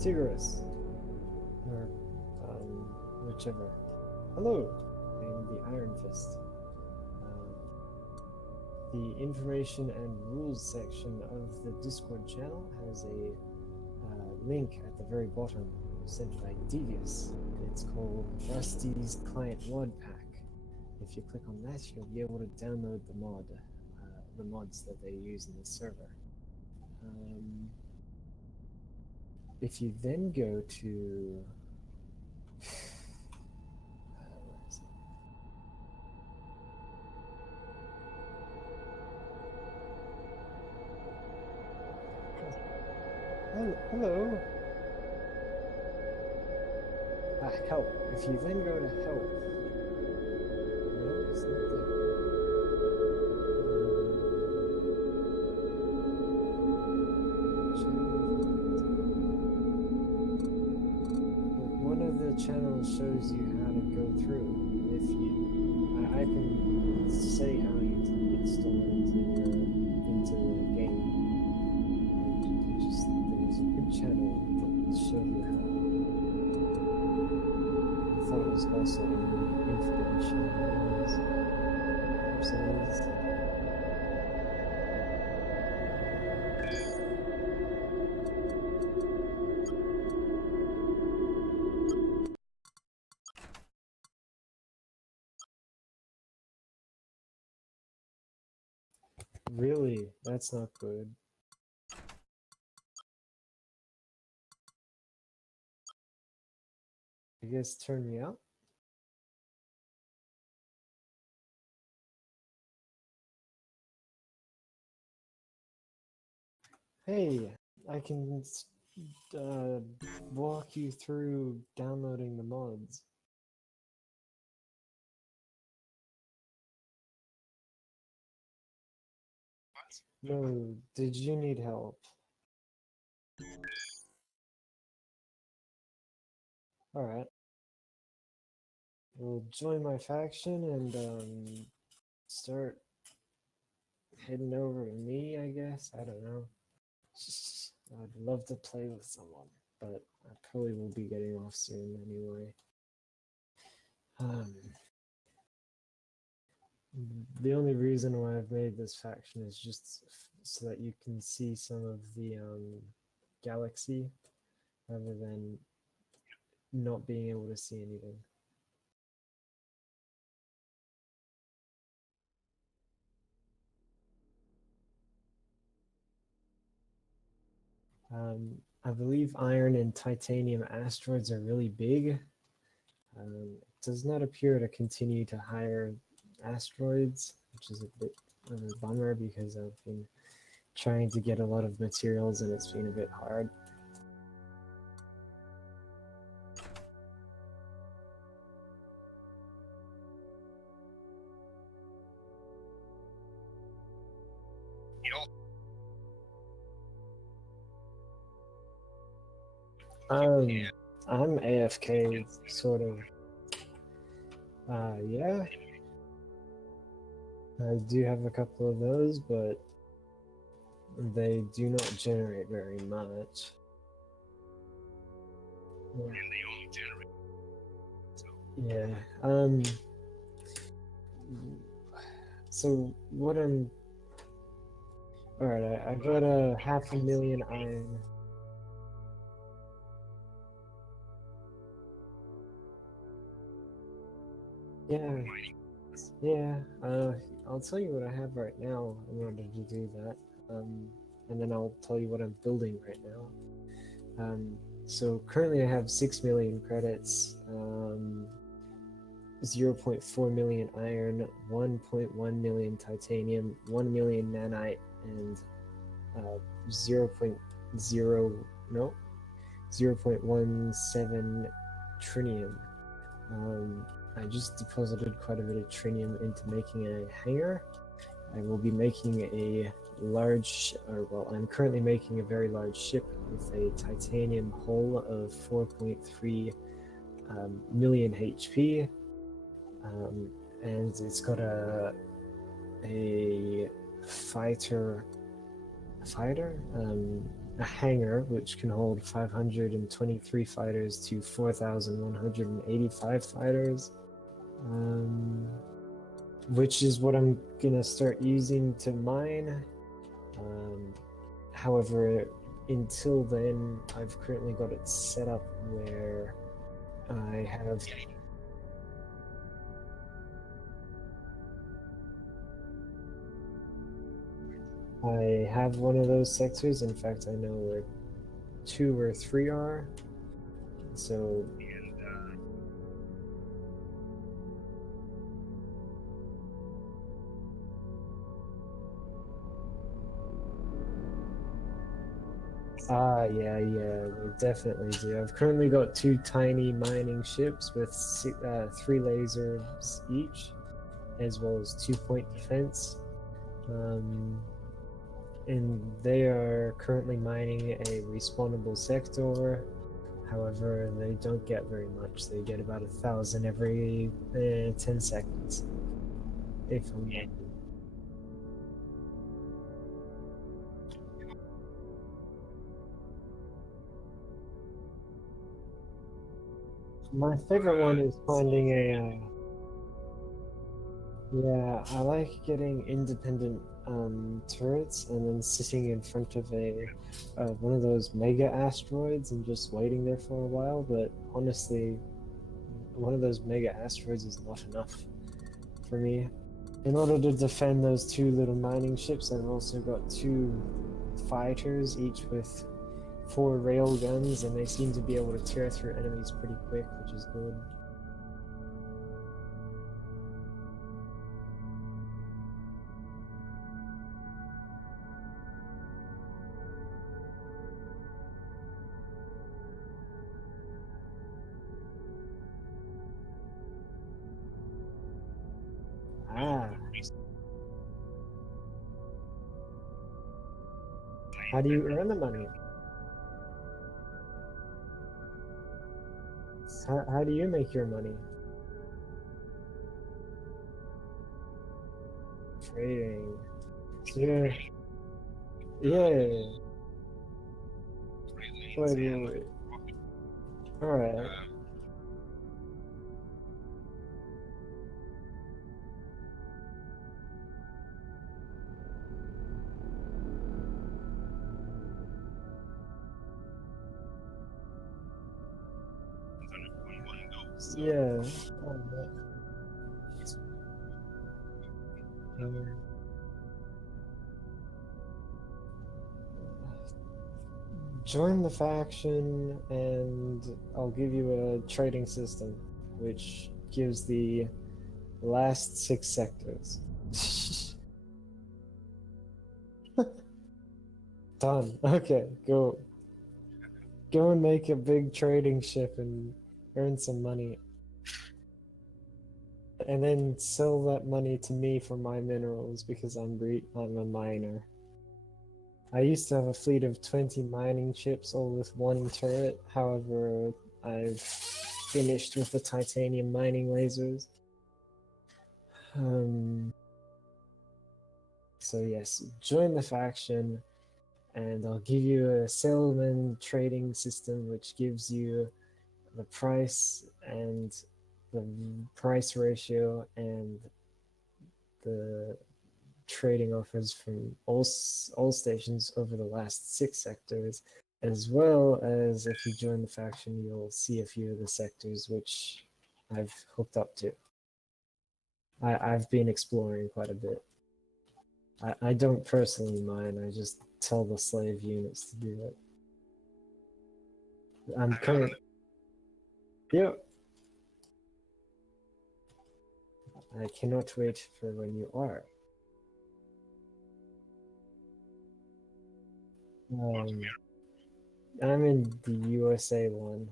Tigris, or whichever. Hello, I am the Iron Fist. The information and rules section of the Discord channel has a link at the very bottom sent by Devious. It's called Rusty's Client Mod Pack. If you click on that, you'll be able to download the mods that they use in the server. If you then go to where is it? Oh, hello. Help. If you then go to help, no, it's not there. One of the channels shows you how to go through. If you, I can say how you install it into the game. Just there's a good channel that will show you how. I thought it was also in the information. Really? That's not good. I guess turn me out. Hey, I can walk you through downloading the mods. No, did you need help? Alright. We'll join my faction and start heading over to me, I guess. I don't know. I'd love to play with someone, but I probably will be getting off soon anyway. The only reason why I've made this faction is just so that you can see some of the galaxy rather than not being able to see anything. I believe iron and titanium asteroids are really big. It does not appear to continue to hire asteroids, which is a bit of a bummer because I've been trying to get a lot of materials and it's been a bit hard. I'm AFK, sort of. Yeah. I do have a couple of those, but they do not generate very much. Yeah. So what I'm... Alright, I got a 500,000 iron. Yeah, I'll tell you what I have right now in order to do that, and then I'll tell you what I'm building right now. So currently I have 6 million credits, 0.4 million iron, 1.1 million titanium, 1 million nanite, and 0.17 trinium. I just deposited quite a bit of trinium into making a hangar. I will be making a large, I'm currently making a very large ship with a titanium hull of 4.3 million HP, and it's got a fighter a hangar which can hold 523 fighters to 4,185 fighters, which is what I'm gonna start using to mine. However, until then, I've currently got it set up where I have one of those sectors. In fact, I know where 2 or 3 are. So yeah, we definitely do. I've currently got 2 tiny mining ships with 3 lasers each, as well as 2-point defense. And they are currently mining a respawnable sector. However, they don't get very much. They get about 1,000 every 10 seconds, if I'm lucky. My favorite one is finding a. Yeah, I like getting independent turrets and then sitting in front of a one of those mega asteroids and just waiting there for a while. But honestly, one of those mega asteroids is not enough for me. In order to defend those 2 little mining ships, I've also got 2 fighters, each with 4 rail guns, and they seem to be able to tear through enemies pretty quick, which is good. Ah, how do you earn the money? How do you make your money? Trading. So yeah. Wait. Alright. Yeah. Join the faction, and I'll give you a trading system, which gives the last 6 sectors. Done. Okay, go. Go and make a big trading ship and earn some money. And then sell that money to me for my minerals because I'm a miner. I used to have a fleet of 20 mining ships, all with 1 turret. However, I've finished with the titanium mining lasers. So yes, join the faction, and I'll give you a salesman trading system, which gives you the price and the price ratio and the trading offers from all stations over the last 6 sectors, as well as if you join the faction, you'll see a few of the sectors which I've hooked up to. I've been exploring quite a bit. I don't personally mine, I just tell the slave units to do it. I'm currently. Yep. I cannot wait for when you are. I'm in the USA one.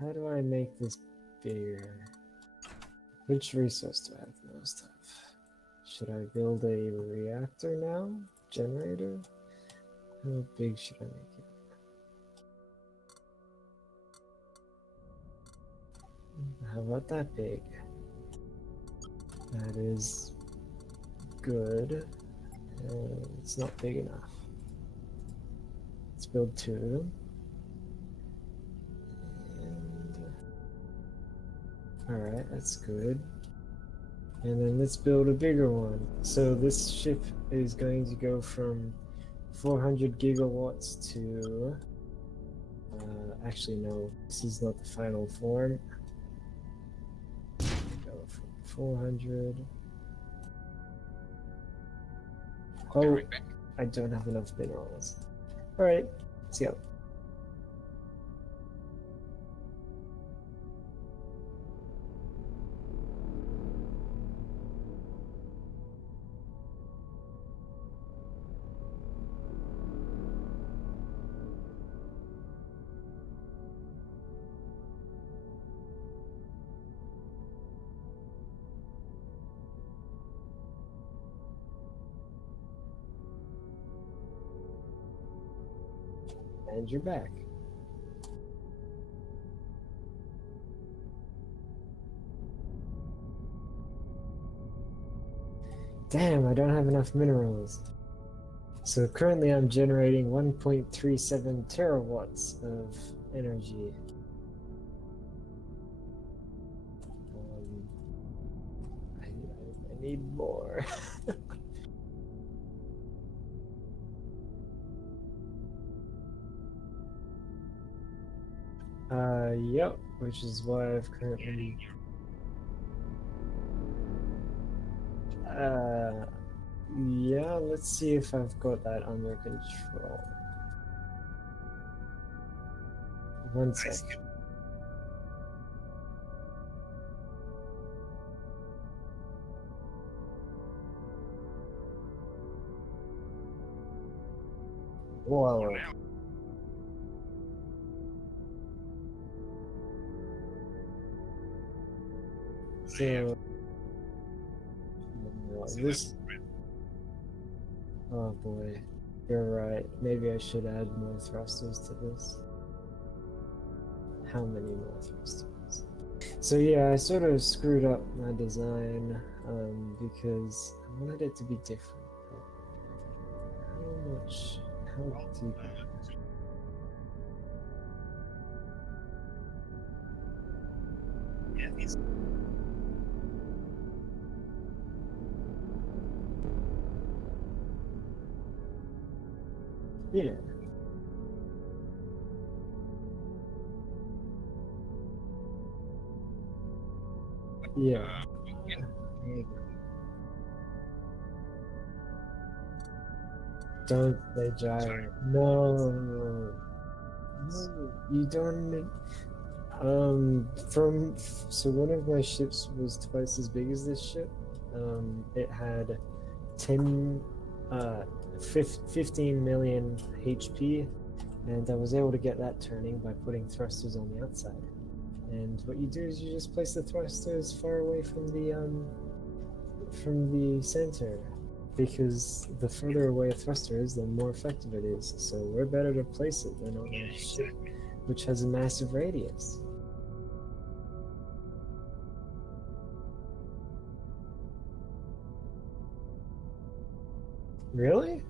How do I make this bigger? Which resource do I have the most of? Should I build a reactor now? Generator? How big should I make it? How about that big? That is good. It's not big enough. Let's build 2 of them. Alright, that's good. And then let's build a bigger one. So this ship is going to go from 400 gigawatts to... actually, no, this is not the final form. Go from 400... Oh, I don't have enough minerals. Alright, let's go. And you're back. Damn, I don't have enough minerals. So currently I'm generating 1.37 terawatts of energy. I need more. Yep, which is why I've currently... yeah, let's see if I've got that under control. One second. Whoa. So... this... Oh boy, you're right. Maybe I should add more thrusters to this. How many more thrusters? So yeah, I sort of screwed up my design because I wanted it to be different. How much? How deep? Yeah. Yeah. Don't say gyro. No. No, you don't. So one of my ships was twice as big as this ship. It had 15 million HP, and I was able to get that turning by putting thrusters on the outside. And what you do is you just place the thrusters far away from the center, because the further away a thruster is, the more effective it is. So where better to place it than on a ship which has a massive radius. Really?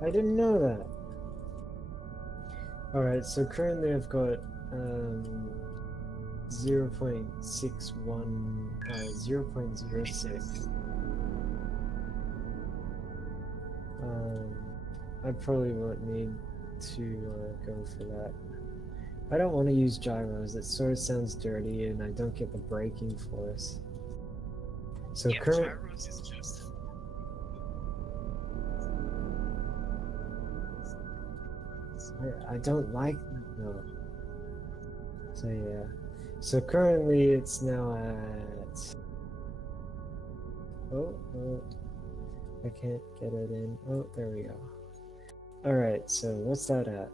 I didn't know that. Alright, so currently I've got 0.06. I probably won't need to go for that. I don't want to use gyros, it sort of sounds dirty and I don't get the braking force. So yeah, gyros is just... I don't like that though. So yeah. So currently it's now at... Oh, I can't get it in. Oh, there we go. Alright, so what's that at?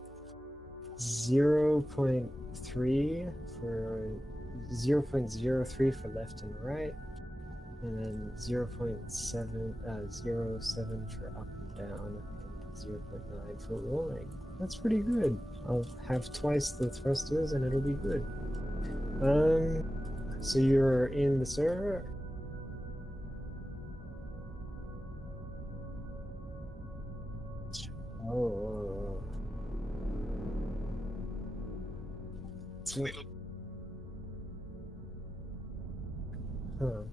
0.3 for 0.03 for left and right, and then 0.7 for up and down and 0.9 for rolling. That's pretty good. I'll have twice the thrusters and it'll be good. So you're in the server? Oh. So, huh.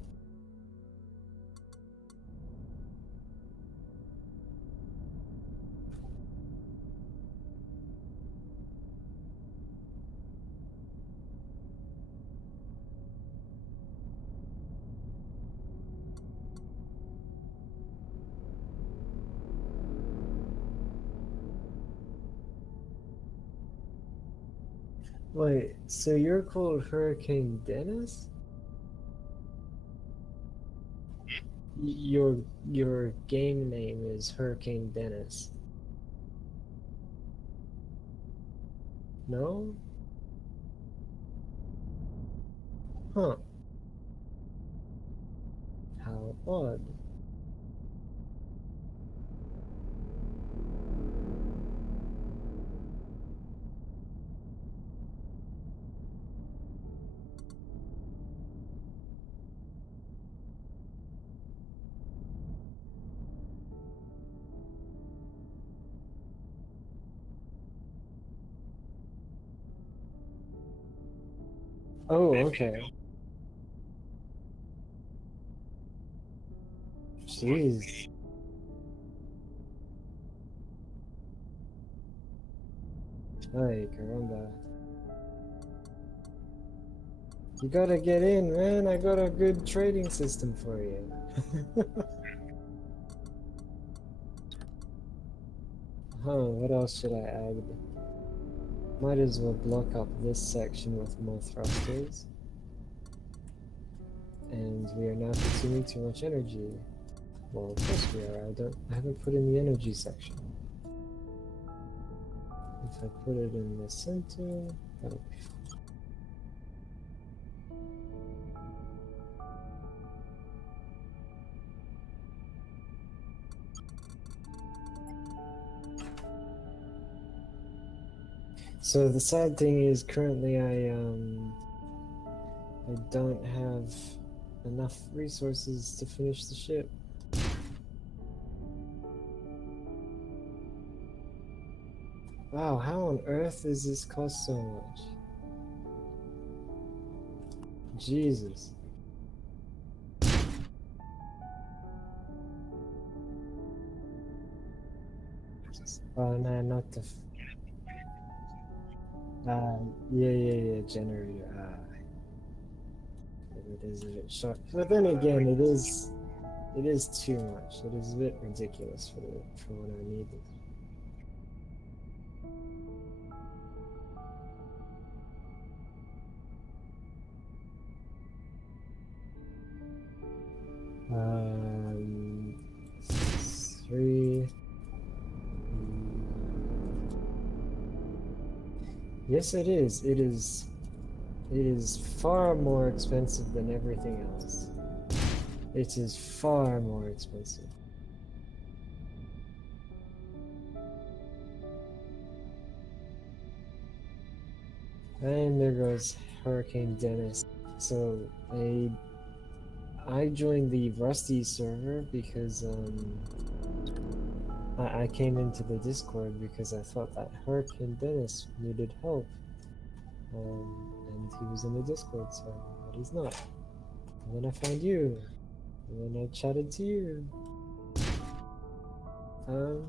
Wait, so you're called Hurricane Dennis? Your game name is Hurricane Dennis. No? Huh. How odd. Oh, okay. Jeez. Ay, caramba. You gotta get in, man. I got a good trading system for you. Huh, what else should I add? Might as well block up this section with more thrusters. And we are now consuming too much energy. Well, of course we are. I haven't put in the energy section. If I put it in the center, that'll be fine. So the sad thing is currently I don't have enough resources to finish the ship. Wow, how on earth does this cost so much? Jesus. Oh no, not the yeah, generator. It is a bit short. But then again, it is too much. It is a bit ridiculous for what I need. Um, 3. Yes, it is. It is. It is far more expensive than everything else. It is far more expensive. And there goes Hurricane Dennis. So I joined the Rusty server because I came into the Discord because I thought that Hurricane Dennis needed help. And he was in the Discord, so but he's not. And then I found you. And then I chatted to you. Oh,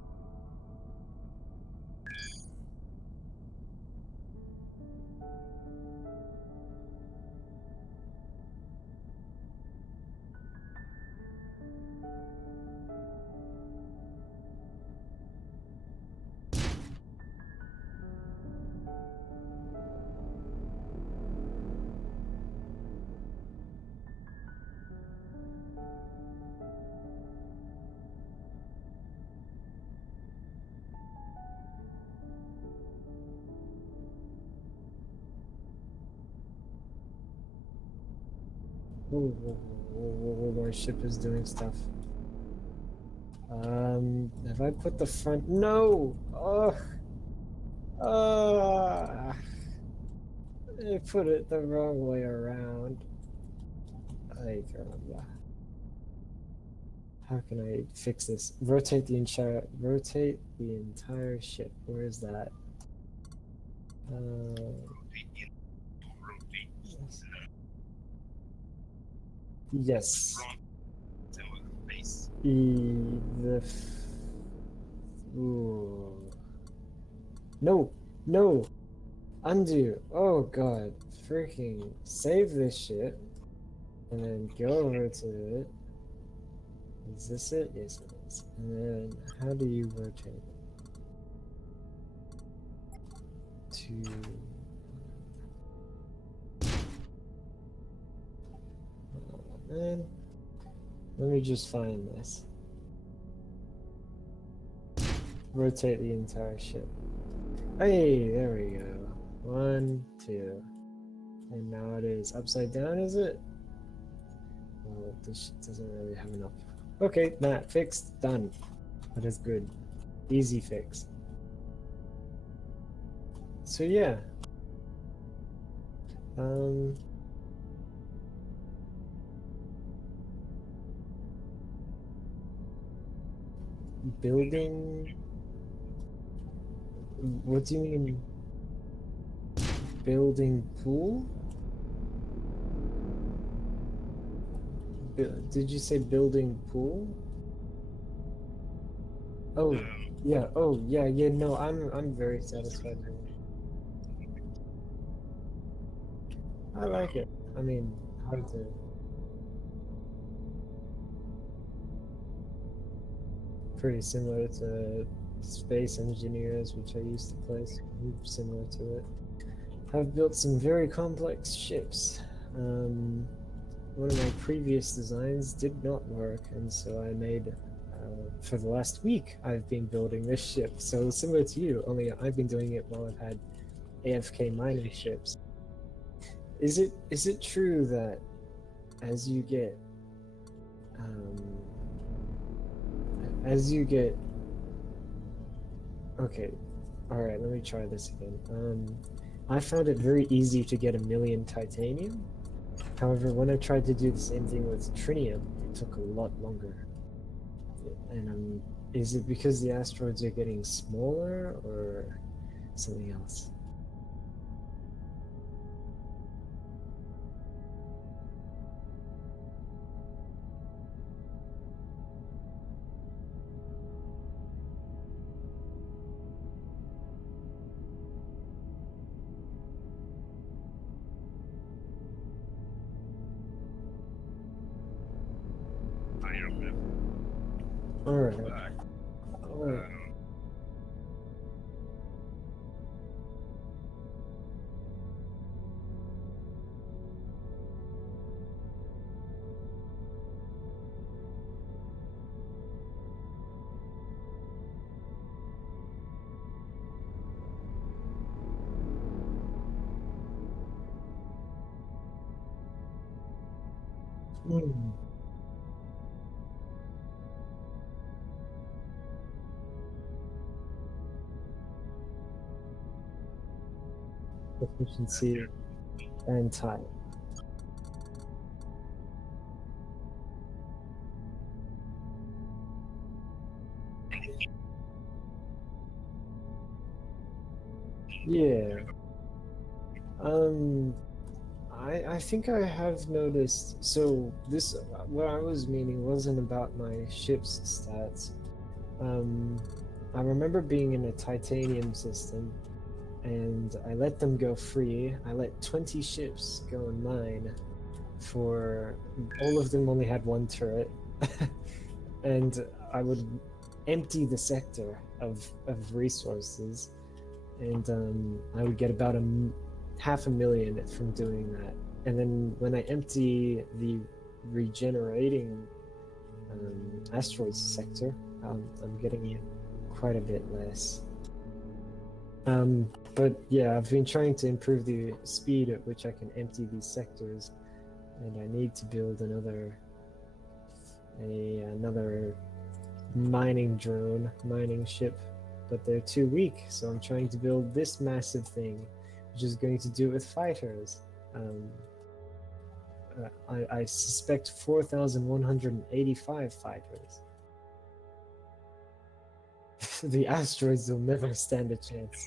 my ship is doing stuff. Have I put the front? No! Oh! I put it the wrong way around. Like, how can I fix this? Rotate the entire ship. Where is that? Yes. Ooh. No, no, undo. Oh god, freaking save this shit, and then go over to it. Is this it? Yes, it is. And then how do you rotate it? Oh man, let me just find this. Rotate the entire ship. Hey, there we go. 1, 2. And now it is upside down, is it? Well, this shit doesn't really have enough. Okay, Matt, fixed, done. That is good. Easy fix. So yeah. Building. What do you mean? Building pool? Did you say building pool? Oh, yeah. Oh, yeah. Yeah. No, I'm very satisfied with it. I like it. I mean, hard to. Pretty similar to Space Engineers, which I used to play. So similar to it. I've built some very complex ships. One of my previous designs did not work, and so I made. For the last week, I've been building this ship. So similar to you, only I've been doing it while I've had AFK mining ships. Is it true that as you get okay, all right, let me try this again. I found it very easy to get 1,000,000 titanium. However, when I tried to do the same thing with trinium, it took a lot longer. And is it because the asteroids are getting smaller or something else? All right. All right. Efficiency and time. Yeah. I think I have noticed. So this, what I was meaning wasn't about my ship's stats. I remember being in a titanium system, and I let them go free. I let 20 ships go in mine. For all of them only had one turret, and I would empty the sector of resources, and I would get about 500,000 from doing that. And then when I empty the regenerating asteroids sector, I'm getting quite a bit less. But yeah, I've been trying to improve the speed at which I can empty these sectors, and I need to build another mining drone, mining ship, but they're too weak. So I'm trying to build this massive thing, which is going to do it with fighters. Um, I suspect 4,185 fighters. The asteroids will never stand a chance.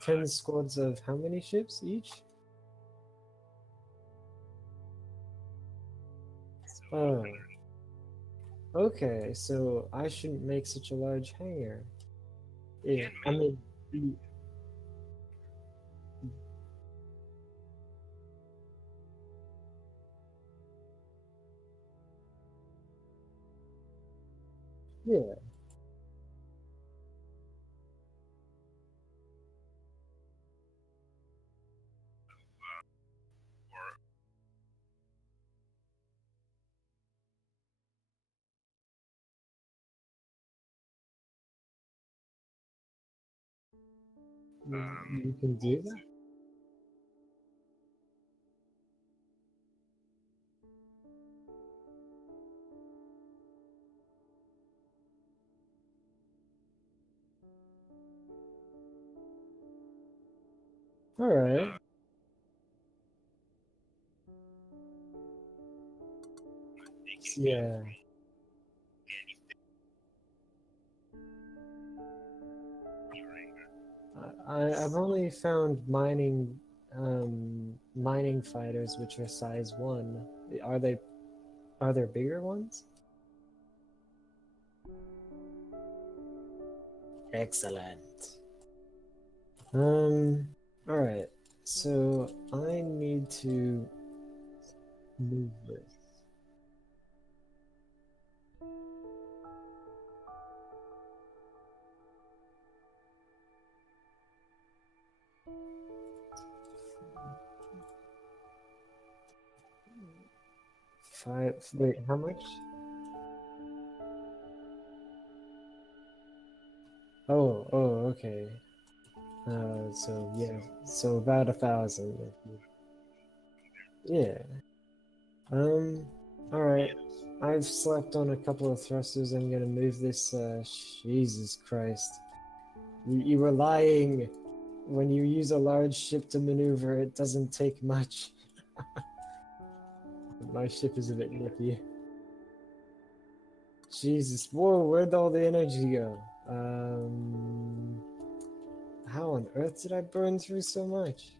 Ten squads of how many ships each? Oh. Okay, so I shouldn't make such a large hangar. Yeah, I mean, yeah. You can do that? Alright. Yeah. I've only found mining fighters which are size 1. Are they are there bigger ones? Excellent. Alright. So I need to move this. Wait, how much? Okay. So yeah, so about 1,000. Yeah. Um, all right. I've slept on a couple of thrusters. I'm gonna move this. Jesus Christ, you were lying. When you use a large ship to maneuver, it doesn't take much. My ship is a bit nippy. Jesus, whoa, where'd all the energy go? How on earth did I burn through so much?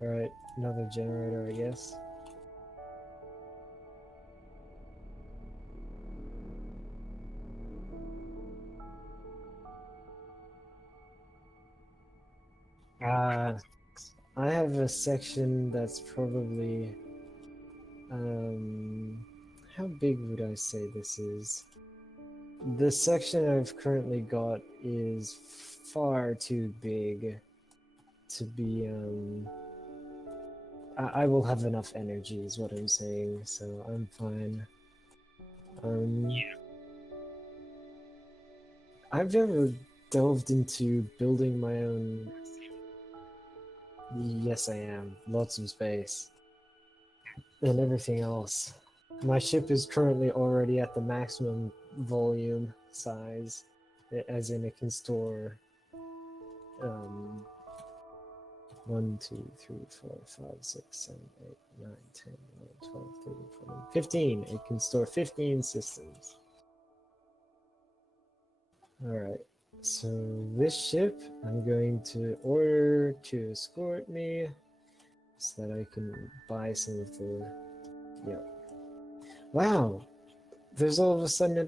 All right, another generator, I guess. Uh, I have a section that's probably how big would I say this is? The section I've currently got is far too big to be I will have enough energy is what I'm saying, so I'm fine. Yeah. I've never delved into building my own. Yes, I am. Lots of space. And everything else. My ship is currently already at the maximum volume size, as in it can store 1, 2, 3, 4, 5, 6, 7, 8, 9, 10, 11, 12, 13, 14, 15. It can store 15 systems. Alright, so this ship I'm going to order to escort me so that I can buy some of the. Yeah. Wow! There's all of a sudden a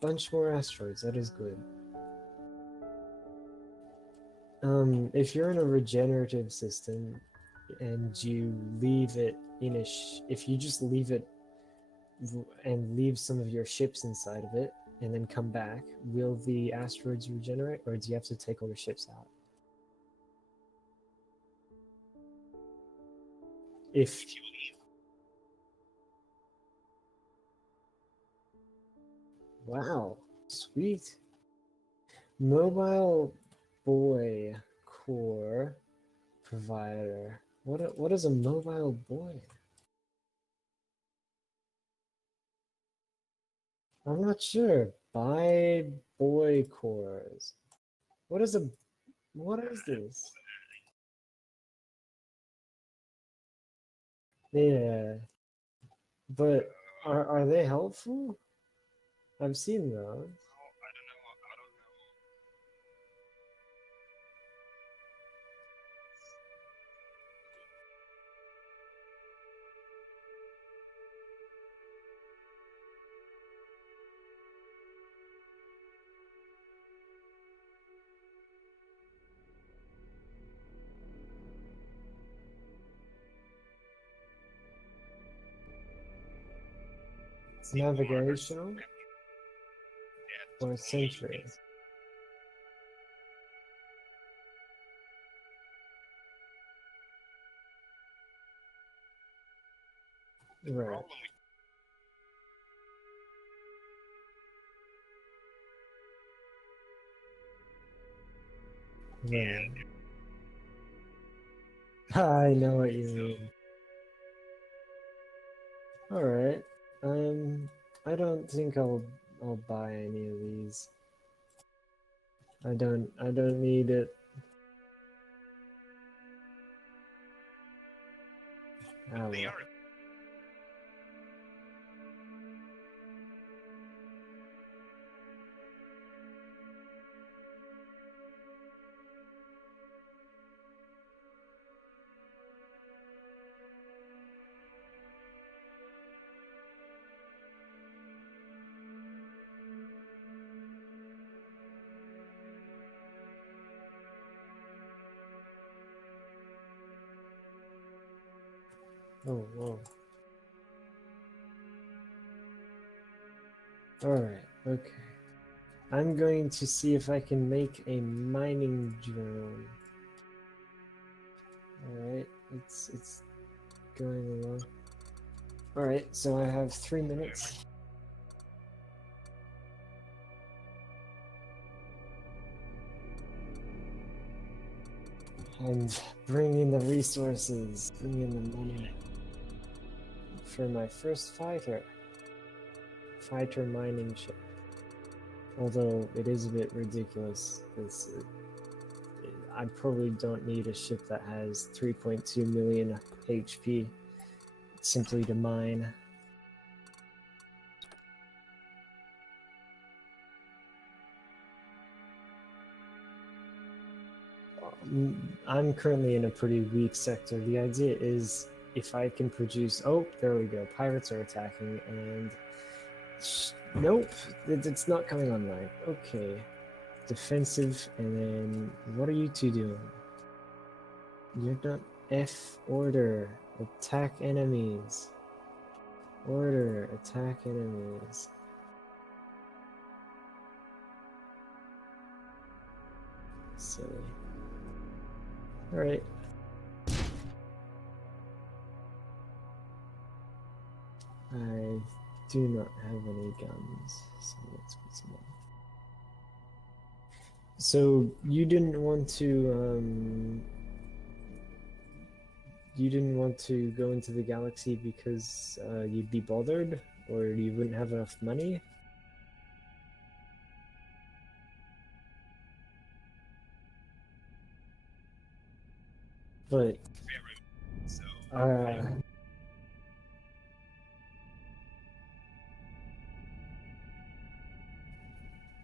bunch more asteroids. That is good. If you're in a regenerative system and you leave it in a if you just leave it and leave some of your ships inside of it and then come back, will the asteroids regenerate, or do you have to take all your ships out? If Wow, sweet. Mobile boy core provider. What is a mobile boy? I'm not sure. Buy boy cores. What is this? Yeah, but are they helpful? I've seen those. It's navigational or sentry. Right. Right. I know what you mean. All right. I don't think I'll buy any of these. I don't need it. Oh, well. Oh, whoa. Alright, okay. I'm going to see if I can make a mining drone. Alright, it's going along. Alright, so I have 3 minutes. And bring in the resources, bring in the money. For my first fighter mining ship. Although it is a bit ridiculous, because I probably don't need a ship that has 3.2 million HP simply to mine. I'm currently in a pretty weak sector. The idea is if I can produce... Oh, there we go. Pirates are attacking, and... Nope, it's not coming online. Okay. Defensive, and then... What are you two doing? You're not... F, order. Attack enemies. Order, attack enemies. Silly. Alright. I do not have any guns, so let's put some on. So you didn't want to go into the galaxy because you'd be bothered, or you wouldn't have enough money? But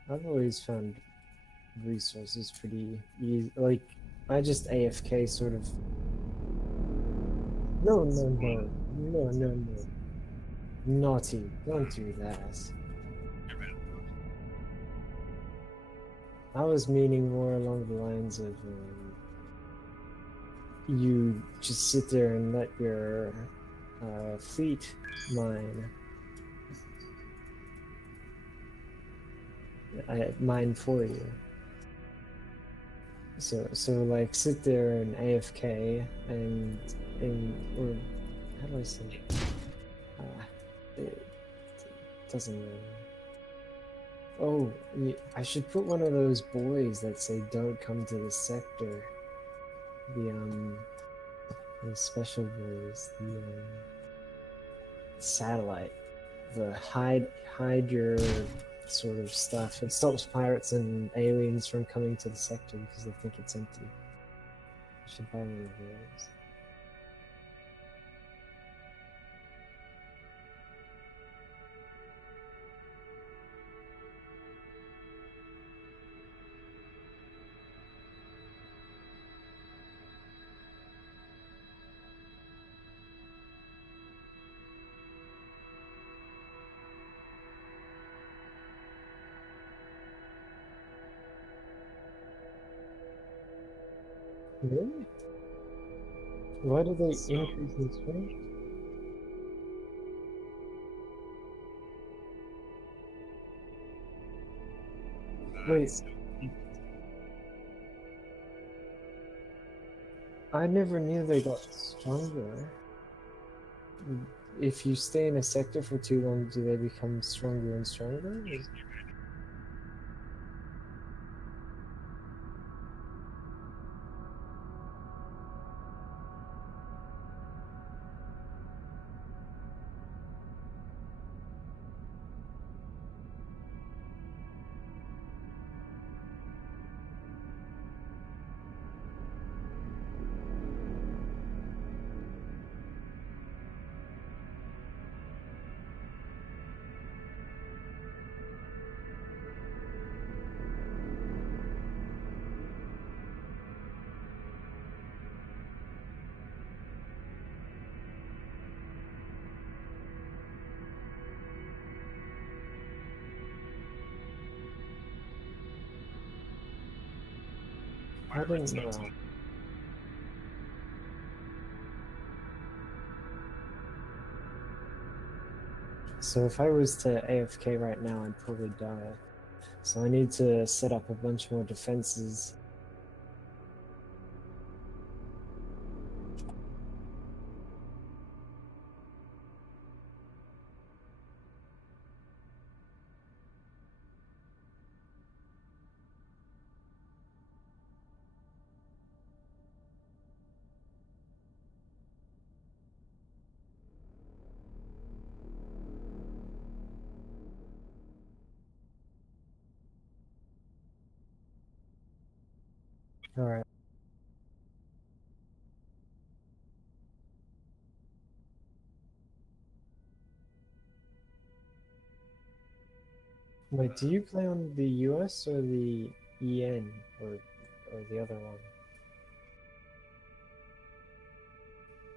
I've always found resources pretty easy. Like, I just AFK sort of. No, no, no, no, no, no. Naughty! Don't do that. I was meaning more along the lines of you just sit there and let your fleet mine. Mine for you. So like sit there and AFK and or how do I say it? It doesn't matter. Oh, I should put one of those buoys that say "Don't come to the sector." The special buoys, the satellite, the hide your sort of stuff. It stops pirates and aliens from coming to the sector because they think it's empty. I should buy one of those. Really? Why do they increase in strength? Wait, I never knew they got stronger. If you stay in a sector for too long, do they become stronger and stronger? I didn't know. So if I was to AFK right now, I'd probably die. So I need to set up a bunch more defenses. Alright. Wait, do you play on the US or the EN or the other one?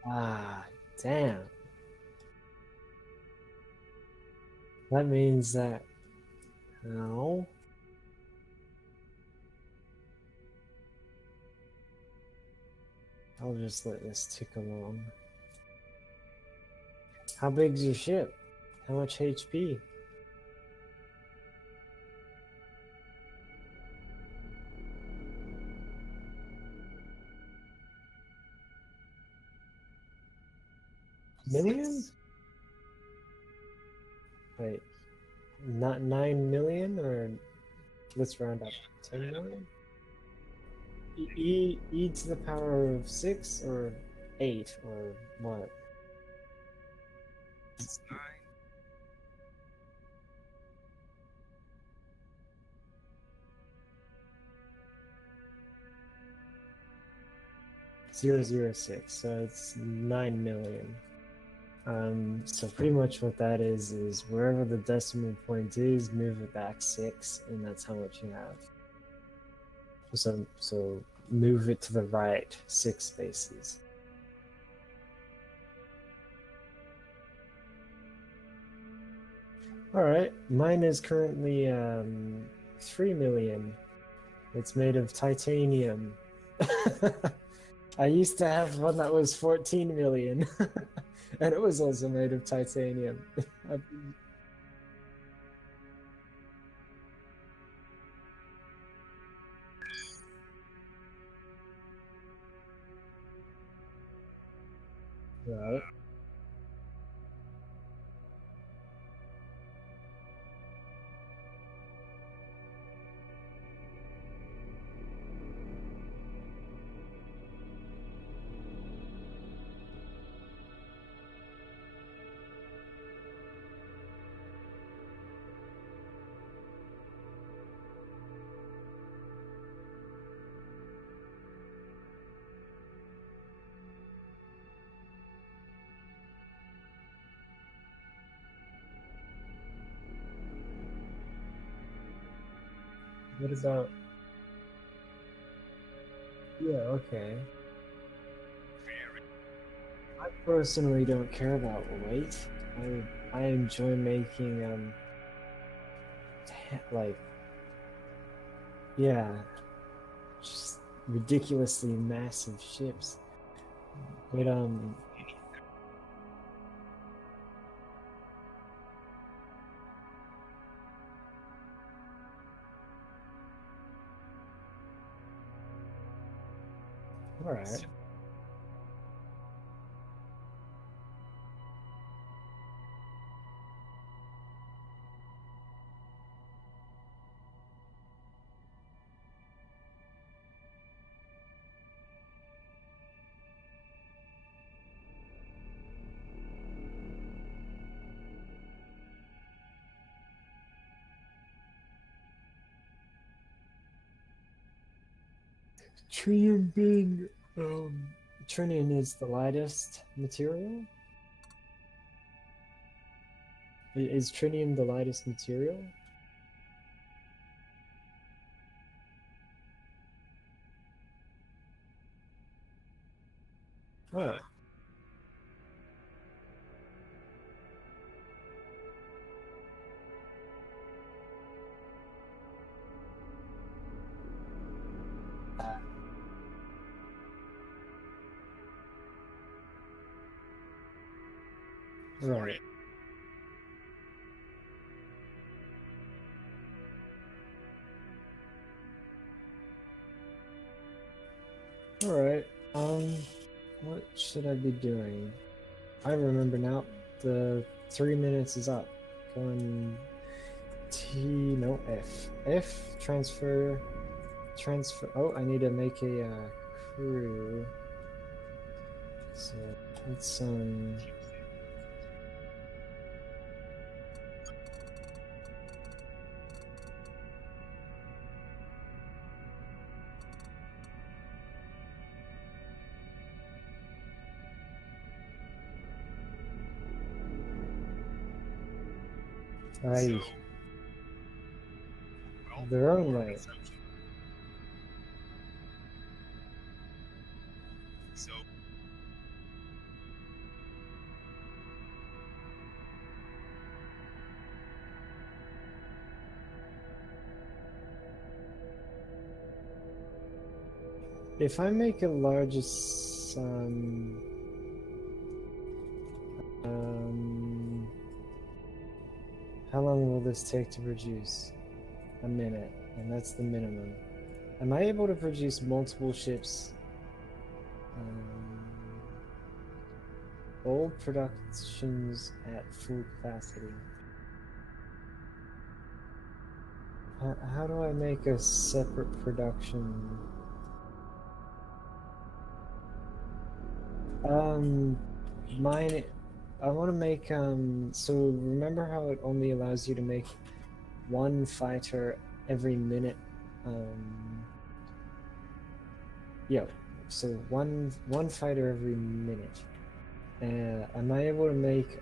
Ah, damn. That means that no. I'll just let this tick along. How big's your ship? How much HP? Millions? Wait, not 9 million, or let's round up 10 million? E to the power of 6 or 8 or what? Zero zero six, so it's 9 million. So pretty much what that is wherever the decimal point is, move it back 6, and that's how much you have. So move it to the right 6 spaces. All right, mine is currently 3 million. It's made of titanium. I used to have one that was 14 million, and it was also made of titanium. Right. What about? Yeah, okay. I personally don't care about weight. I enjoy making like, yeah, just ridiculously massive ships. But all right. Trinium being Trinium is the lightest material. Is trinium the lightest material? Oh, right. All right. What should I be doing? I remember now. The 3 minutes is up. Going T, no, F. F, transfer. Oh, I need to make a crew. So let's I their own way. If I make a largest how long will this take to produce? A minute, and that's the minimum. Am I able to produce multiple ships? All productions at full capacity. How do I make a separate production? Mine. I want to make So remember how it only allows you to make one fighter every minute? Yeah. So one fighter every minute. Am I able to make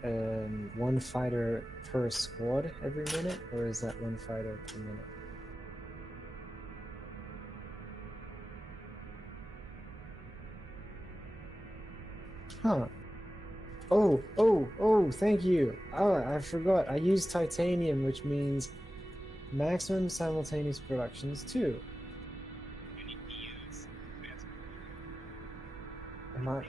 one fighter per squad every minute, or is that one fighter per minute? Huh. Oh, thank you. Oh, I forgot. I used titanium, which means maximum simultaneous productions too. Am I?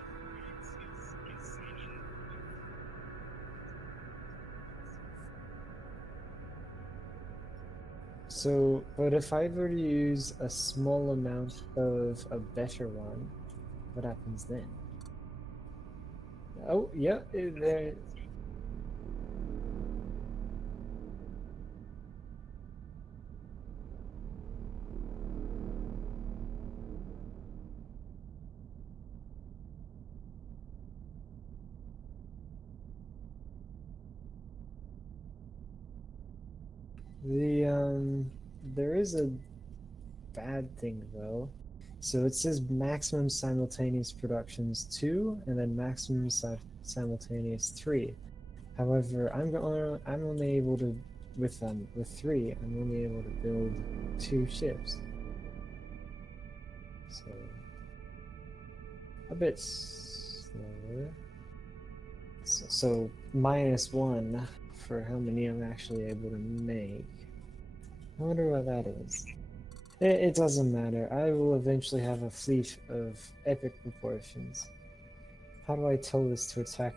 So, but if I were to use a small amount of a better one, what happens then? Oh, yeah, there. There is a bad thing though. So it says maximum simultaneous productions 2 and then maximum simultaneous 3. However, I'm only able to with 3, I'm only able to build 2 ships. So a bit slower. So -1 for how many I'm actually able to make. I wonder what that is. It doesn't matter. I will eventually have a fleet of epic proportions. How do I tell this to attack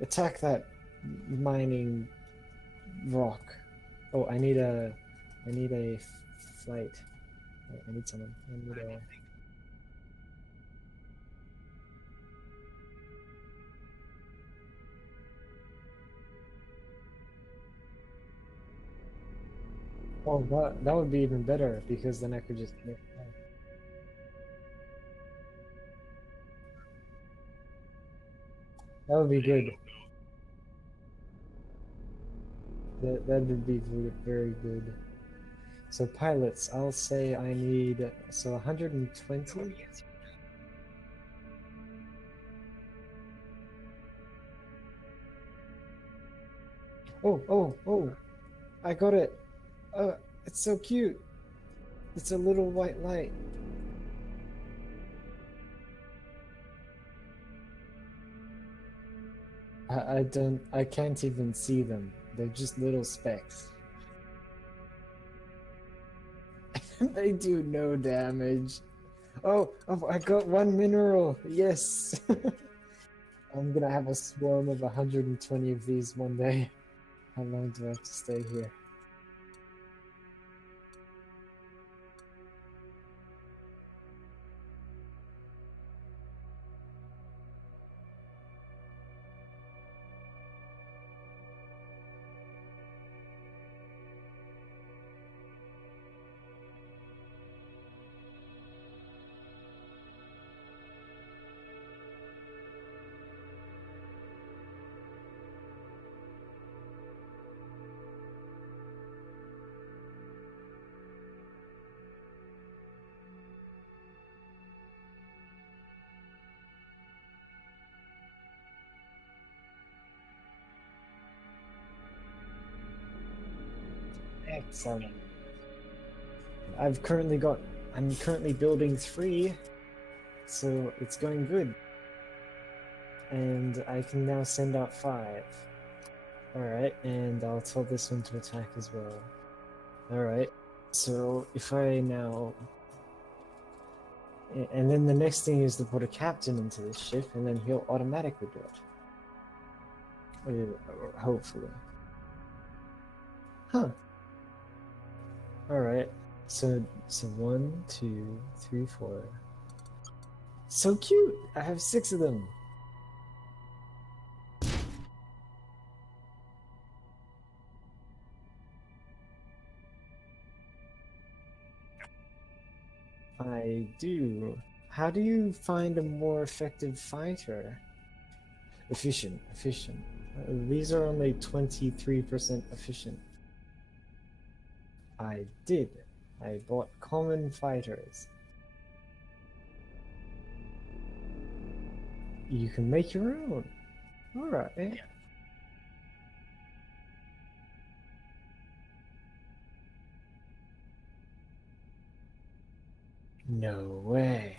attack that mining rock? Oh, I need a flight. I need someone. I need a. Oh, that would be even better because then I could just. That would be good. That would be very good. So pilots, I'll say I need 120. Oh! I got it. It's so cute. It's a little white light. I can't even see them. They're just little specks. They do no damage. Oh, I got 1 mineral. Yes. I'm gonna have a swarm of 120 of these one day. How long do I have to stay here? Excellent. I'm currently building 3, so it's going good. And I can now send out 5. Alright, and I'll tell this one to attack as well. Alright, so if I now... And then the next thing is to put a captain into this ship, and then he'll automatically do it. Or hopefully. Huh. Alright, so 1, 2, 3, 4. So cute! I have 6 of them! I do. How do you find a more effective fighter? Efficient. These are only 23% efficient. I did. I bought common fighters. You can make your own. Alright. Yeah. No way.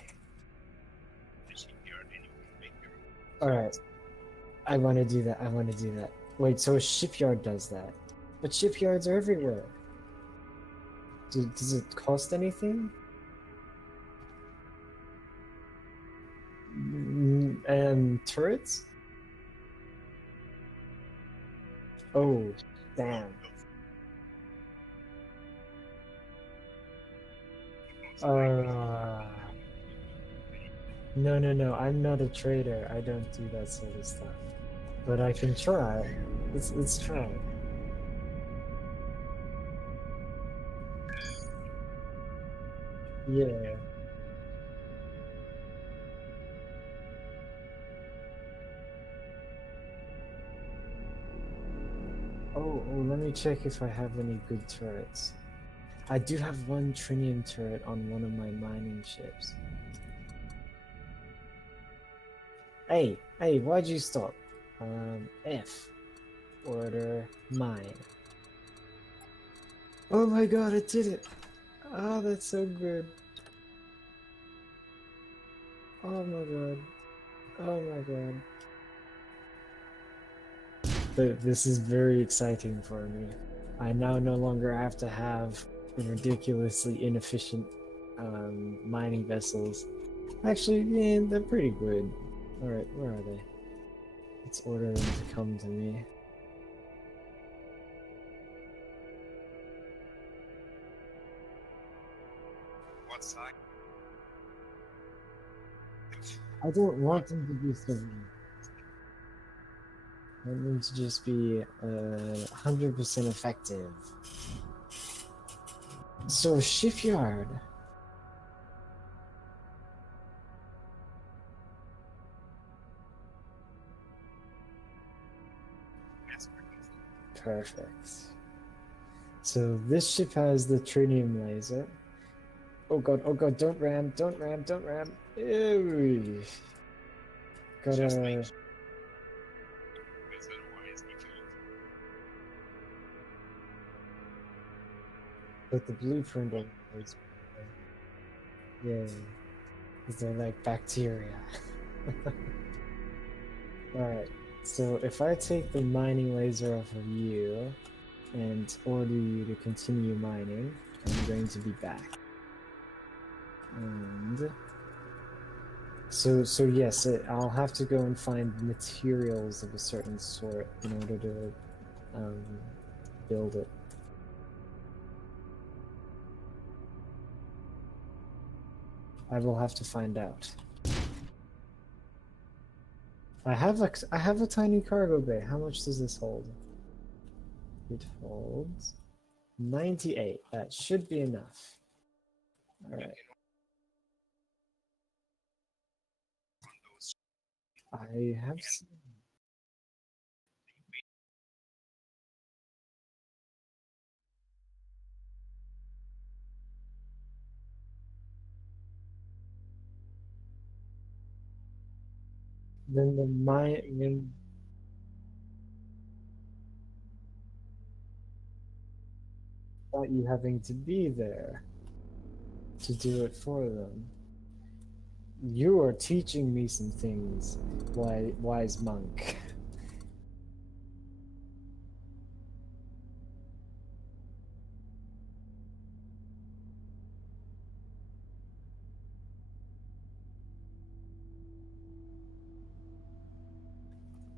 Alright. I want to do that. Wait, so a shipyard does that? But shipyards are everywhere. Does it cost anything? Turrets? Oh, damn. No, I'm not a trader. I don't do that sort of stuff. But I can try. Let's try. Yeah. Oh, let me check if I have any good turrets. I do have 1 trinium turret on one of my mining ships. Hey, why'd you stop? F. order mine. Oh my god, it did it! Oh, that's so good. Oh my god. Oh my god. This is very exciting for me. I now no longer have to have ridiculously inefficient mining vessels. Actually, yeah, they're pretty good. Alright, where are they? Let's order them to come to me. What side? I don't want them to be so. I want them to just be 100% effective. So, shipyard. Perfect. So this ship has the tritium laser. Oh god, don't ram, don't ram, don't ram. Ew. Gotta... Just make sure, because otherwise you can. Put the blueprint on those. Yeah. Because they're like bacteria. Alright, so if I take the mining laser off of you and order you to continue mining, I'm going to be back. And so yes, I'll have to go and find materials of a certain sort in order to build it. I will have to find out. I have a tiny cargo bay. How much does this hold? It holds 98. That should be enough. All right. I have. Then the mine. Without you having to be there to do it for them. You are teaching me some things, wise monk.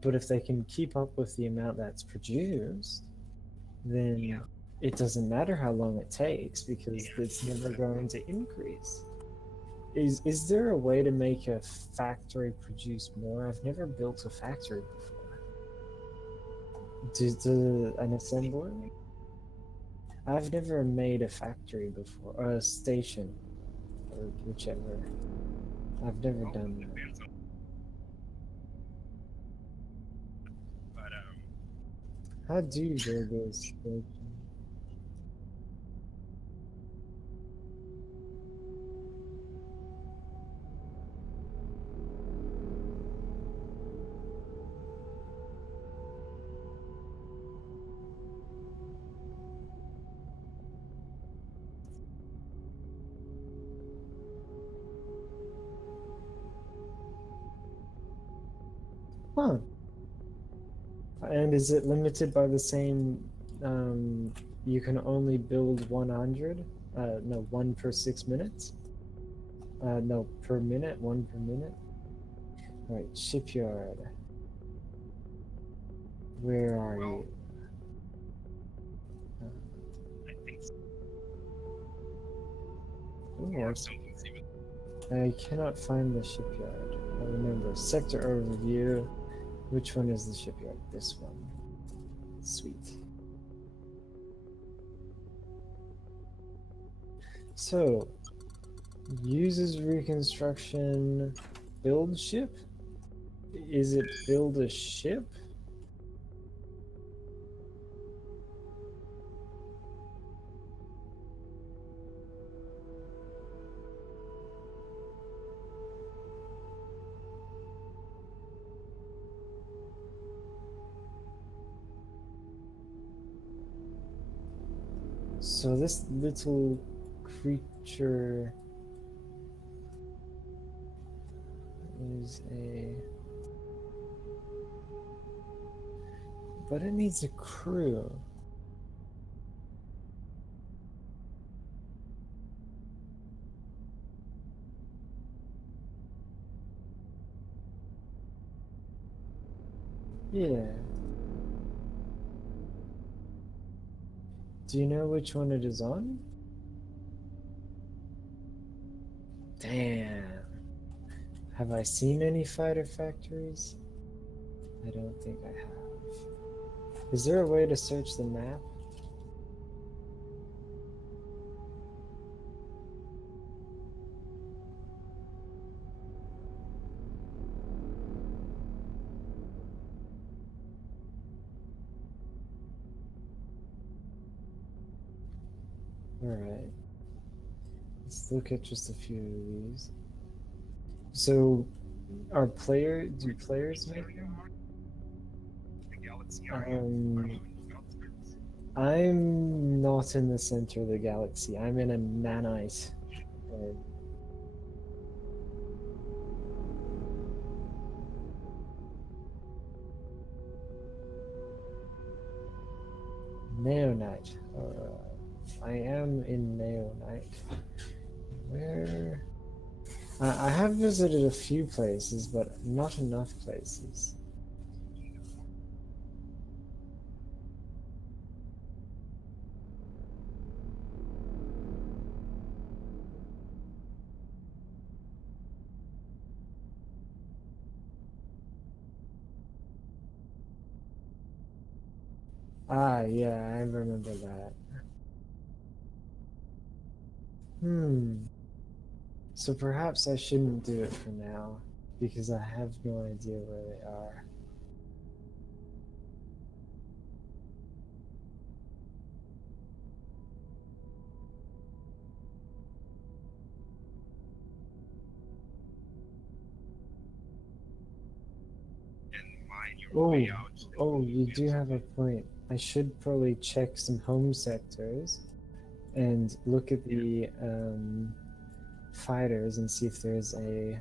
But if they can keep up with the amount that's produced, then it doesn't matter how long it takes because it's never going to increase. Is there a way to make a factory produce more? I've never built a factory before. Do an assembler? I've never made a factory before, or a station, or whichever. I've never done that. But How do you build a station? Huh. And is it limited by the same, you can only build 100? No, 1 per 6 minutes? No, per minute, 1 per minute? Alright, shipyard. Where are you? I think so. I cannot find the shipyard. I remember. Sector overview. Which one is the shipyard? This one. Sweet. So, uses reconstruction, build ship? Is it build a ship? So this little creature is a... But it needs a crew. Yeah. Do you know which one it is on? Damn. Have I seen any fighter factories? I don't think I have. Is there a way to search the map? Alright. Let's look at just a few of these. So, do players make them? The galaxy area. Um, I'm not in the center of the galaxy. I'm in a nanite. Neonite. I am in Neonite. Where? I have visited a few places, but not enough places. Ah, yeah, I remember that. So perhaps I shouldn't do it for now, because I have no idea where they are. And mine your way out. Oh, you do have a point. I should probably check some home sectors and look at the fighters and see if there's a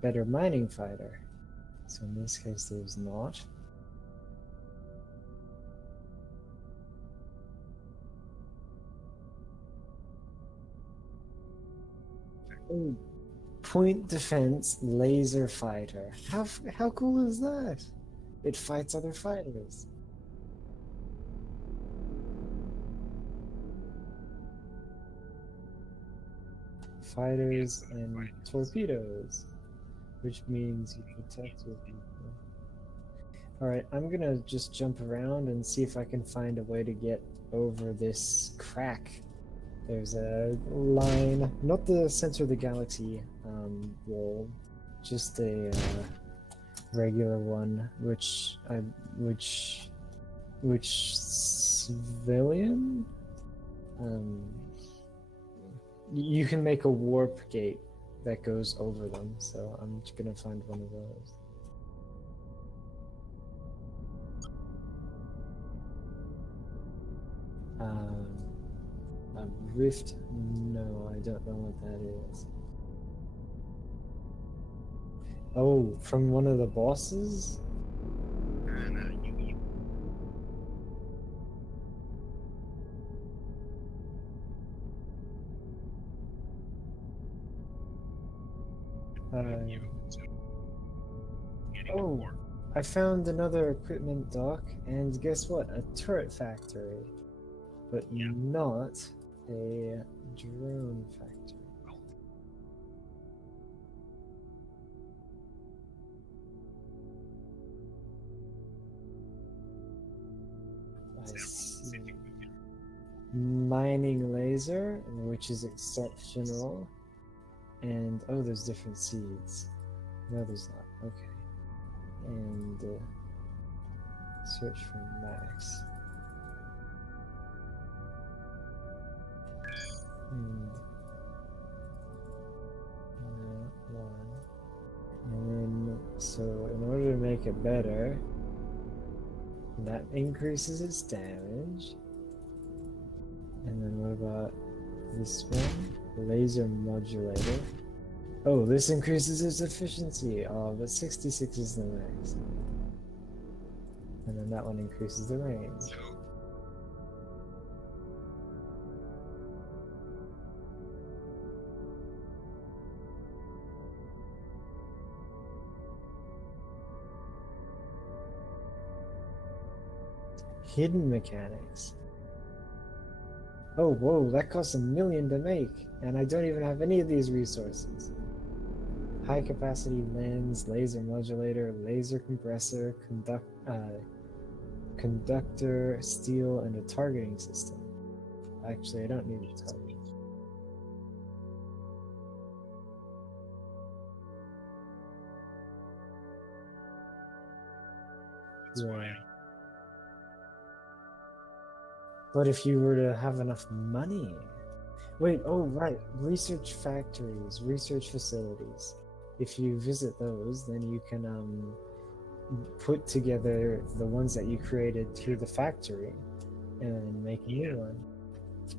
better mining fighter. So in this case, there's not. Oh, point defense laser fighter. How cool is that? It fights other fighters. Fighters and torpedoes, which means you protect your people. Alright, I'm gonna just jump around and see if I can find a way to get over this crack. There's a line, not the center of the galaxy wall, just a regular one, which civilian? You can make a warp gate that goes over them, so I'm just gonna find one of those. A rift? No, I don't know what that is. Oh, from one of the bosses? And you Oh, I found another equipment dock, and guess what? A turret factory. But not a drone factory. I see. Mining laser, which is exceptional. And oh, there's different seeds. No, there's not. Okay. And search for max. And that one. And then, so in order to make it better, that increases its damage. And then what about this one? Laser modulator. Oh, this increases its efficiency. Oh, but 66 is the max. And then that one increases the range. So Hidden mechanics. Oh, whoa, that costs $1 million to make, and I don't even have any of these resources. High capacity lens, laser modulator, laser compressor, conductor, steel, and a targeting system. Actually, I don't need a target. that's why Yeah. But if you were to have enough money. Wait, oh, right. Research factories, research facilities. If you visit those, then you can put together the ones that you created through the factory and make a new one.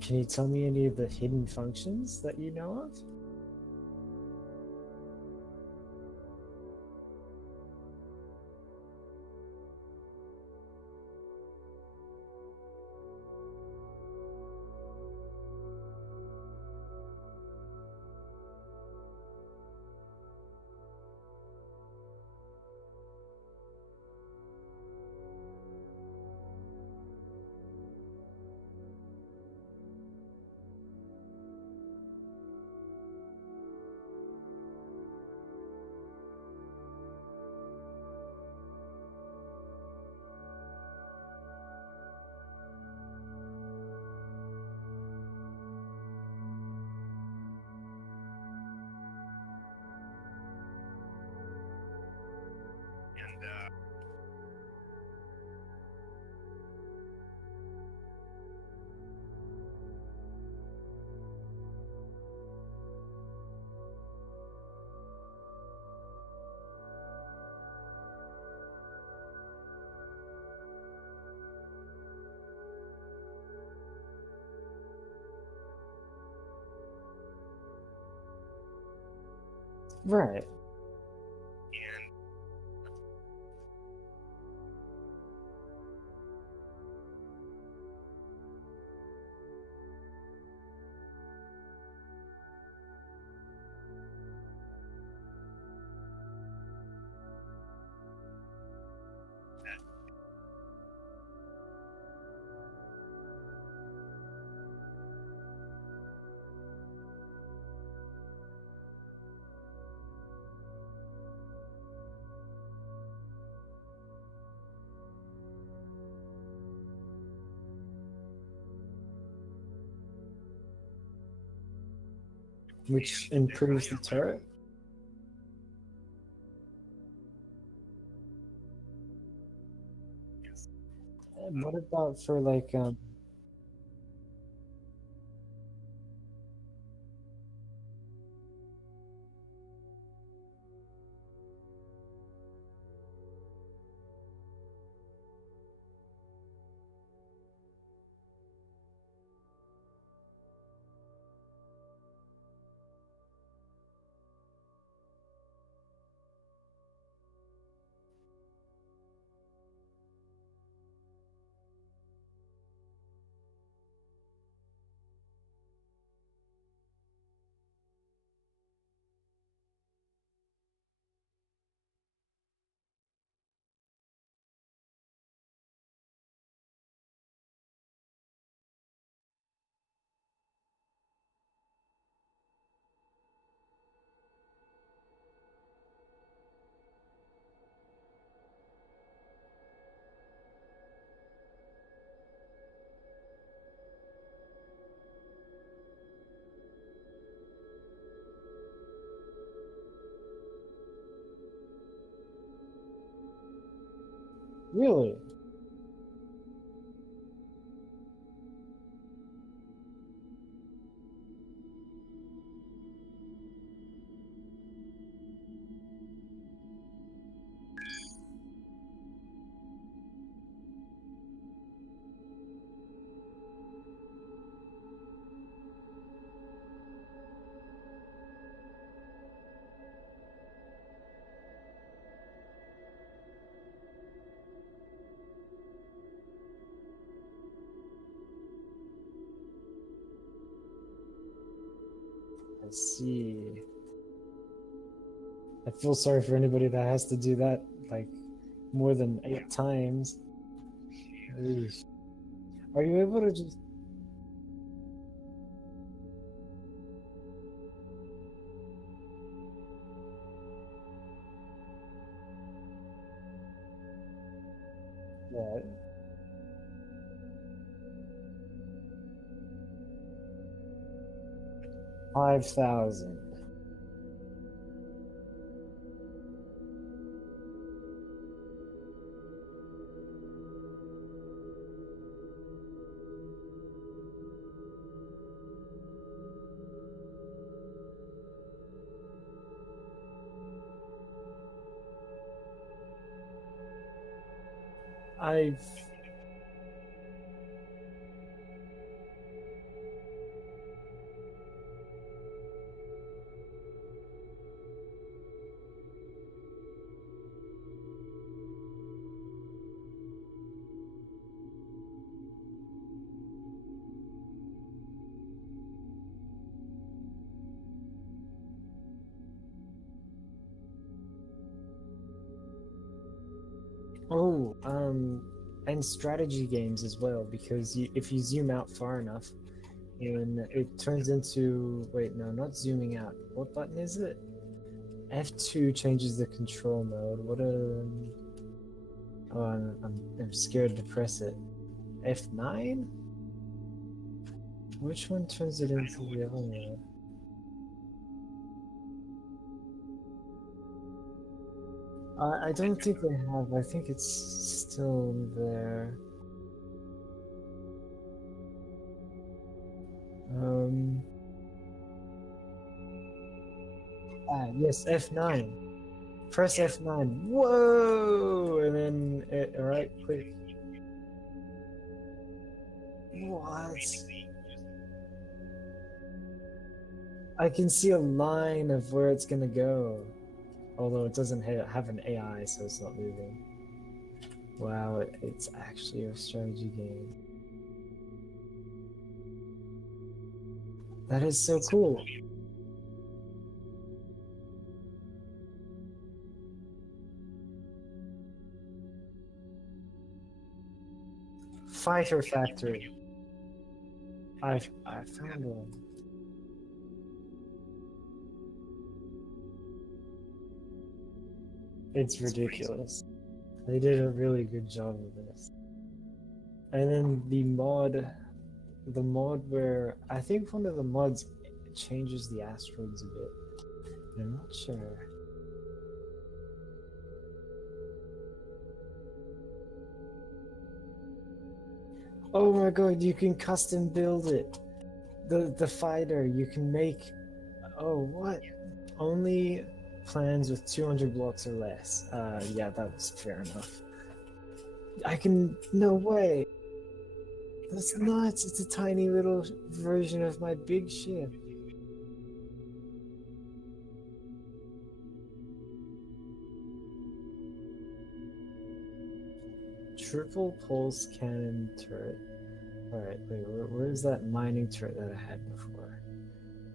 Can you tell me any of the hidden functions that you know of? and Right. and Which and improves the I turret? yes. And what about for like really? I see. I feel sorry for anybody that has to do that like more than 8 times. Eesh. Are you able to just? Yeah. 5,000. I've Oh, and strategy games as well, because if you zoom out far enough, and it turns into, wait, no, not zooming out. What button is it? F2 changes the control mode. What a... Oh, I'm scared to press it. F9? Which one turns it into the other mode? I don't think they have. I think it's still there. Yes, F9. Press F9. Whoa! And then, right click. What? I can see a line of where it's gonna go. Although it doesn't have an AI, so it's not moving. Wow, it's actually a strategy game. That is so cool. Fighter Factory. I found one. It's ridiculous. They did a really good job of this. And then the mod where I think one of the mods changes the asteroids a bit. I'm not sure. Oh my god, you can custom build it. The fighter, you can make... Oh, what? Only plans with 200 blocks or less. Yeah, that's fair enough. I can... No way! That's nuts! It's a tiny little version of my big ship. Triple pulse cannon turret. Alright, wait, where's that mining turret that I had before?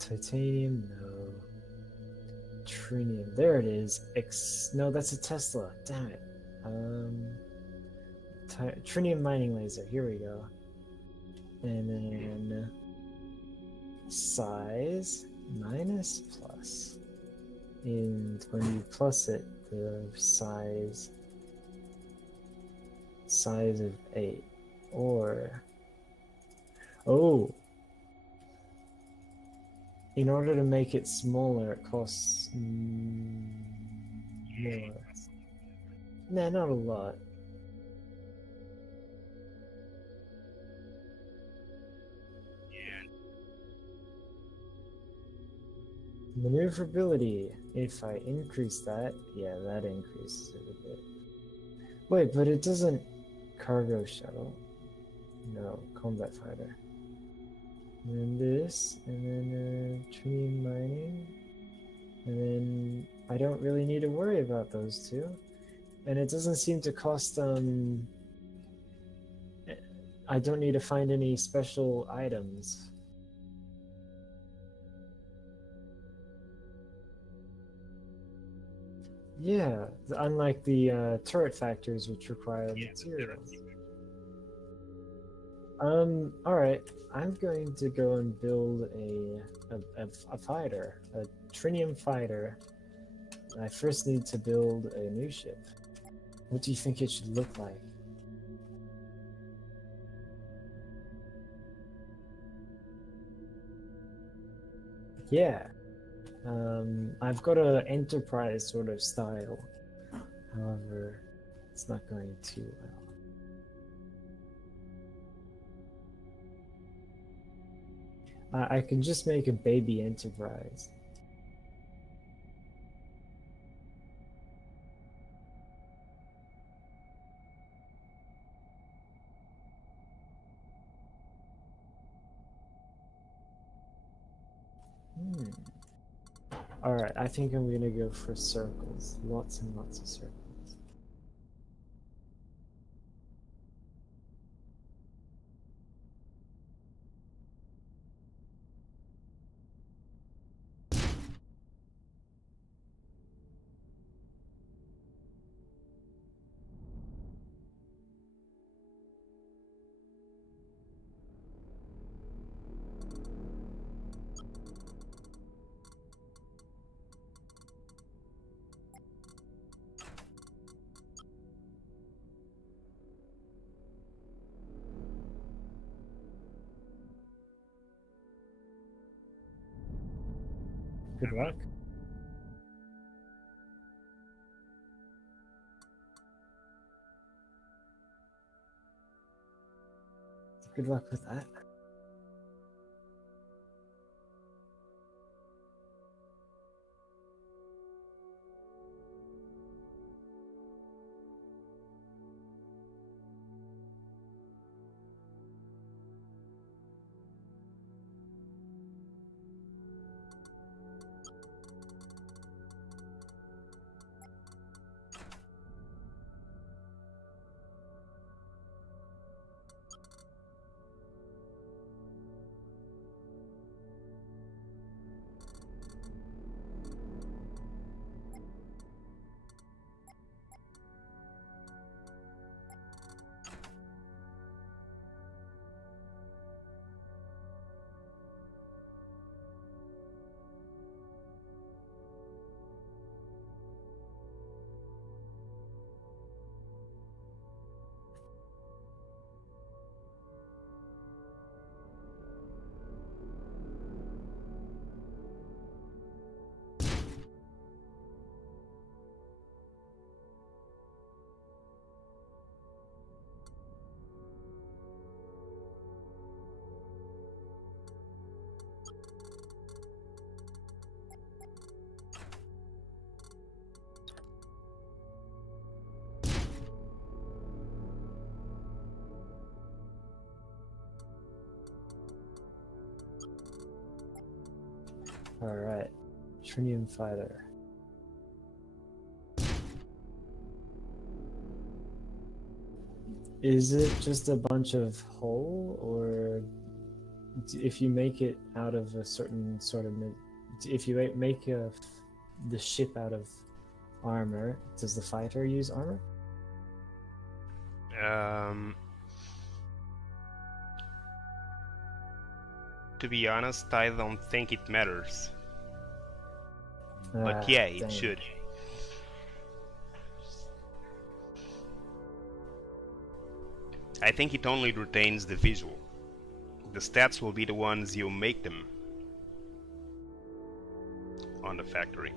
Titanium, no. Trinium, there it is. No, that's a Tesla. Damn it. Trinium mining laser, here we go. And then size minus plus. And when you plus it, the size of 8. Or oh, in order to make it smaller, it costs more. Nah, not a lot. Maneuverability. If I increase that, yeah, that increases it a bit. Wait, but it doesn't. Cargo shuttle. No, combat fighter. And then this, and then tree mining. And then I don't really need to worry about those two. And it doesn't seem to cost I don't need to find any special items. Yeah, unlike the turret factories, which require Yeah, the materials. turret. Alright. I'm going to go and build a fighter, a trinium fighter. I first need to build a new ship. What do you think it should look like? Yeah. I've got a enterprise sort of style. However, it's not going too well. I can just make a baby enterprise. Hmm. Alright, I think I'm gonna go for circles. Lots and lots of circles. Good luck. Good luck with that. Alright. Trinium fighter. Is it just a bunch of hull, or if you make it out of a certain sort of if you make the ship out of armor, does the fighter use armor? To be honest, I don't think it matters. But yeah, it should. I think it only retains the visual. The stats will be the ones you make them on the factory.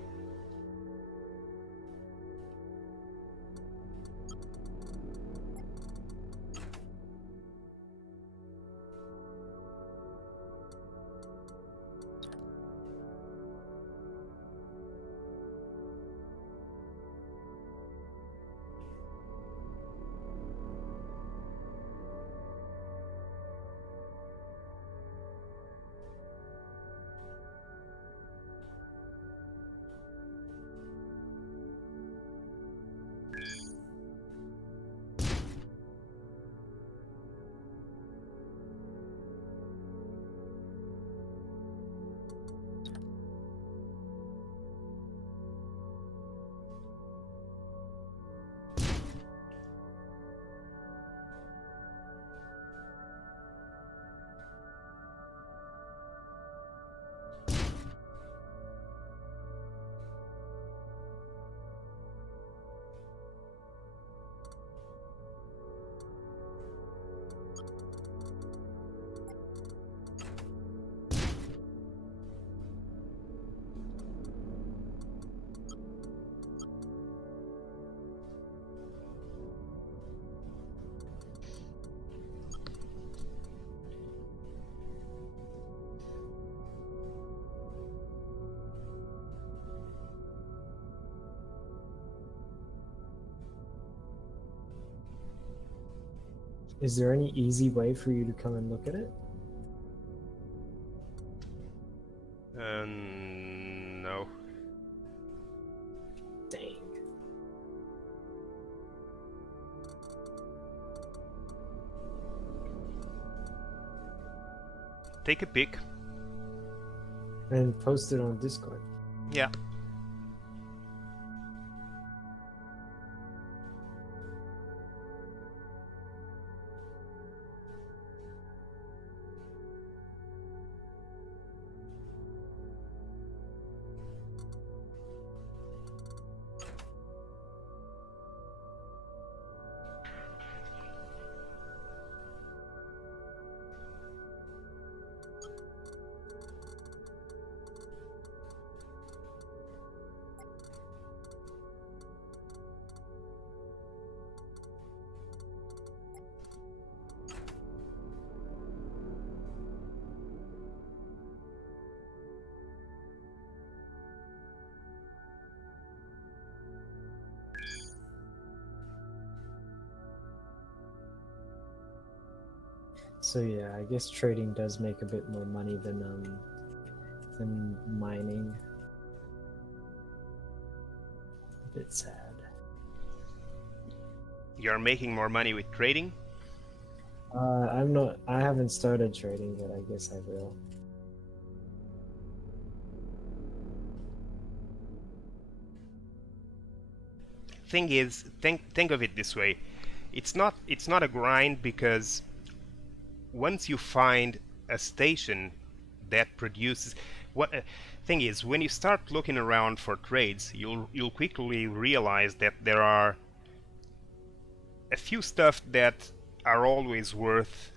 Is there any easy way for you to come and look at it? No. Dang. Take a pic. And post it on Discord. Yeah. So yeah, I guess trading does make a bit more money than mining. A bit sad. You're making more money with trading? I'm not. I haven't started trading, but I guess I will. Thing is, think of it this way. It's not a grind, because once you find a station that produces what thing is, when you start looking around for trades, you'll quickly realize that there are a few stuff that are always worth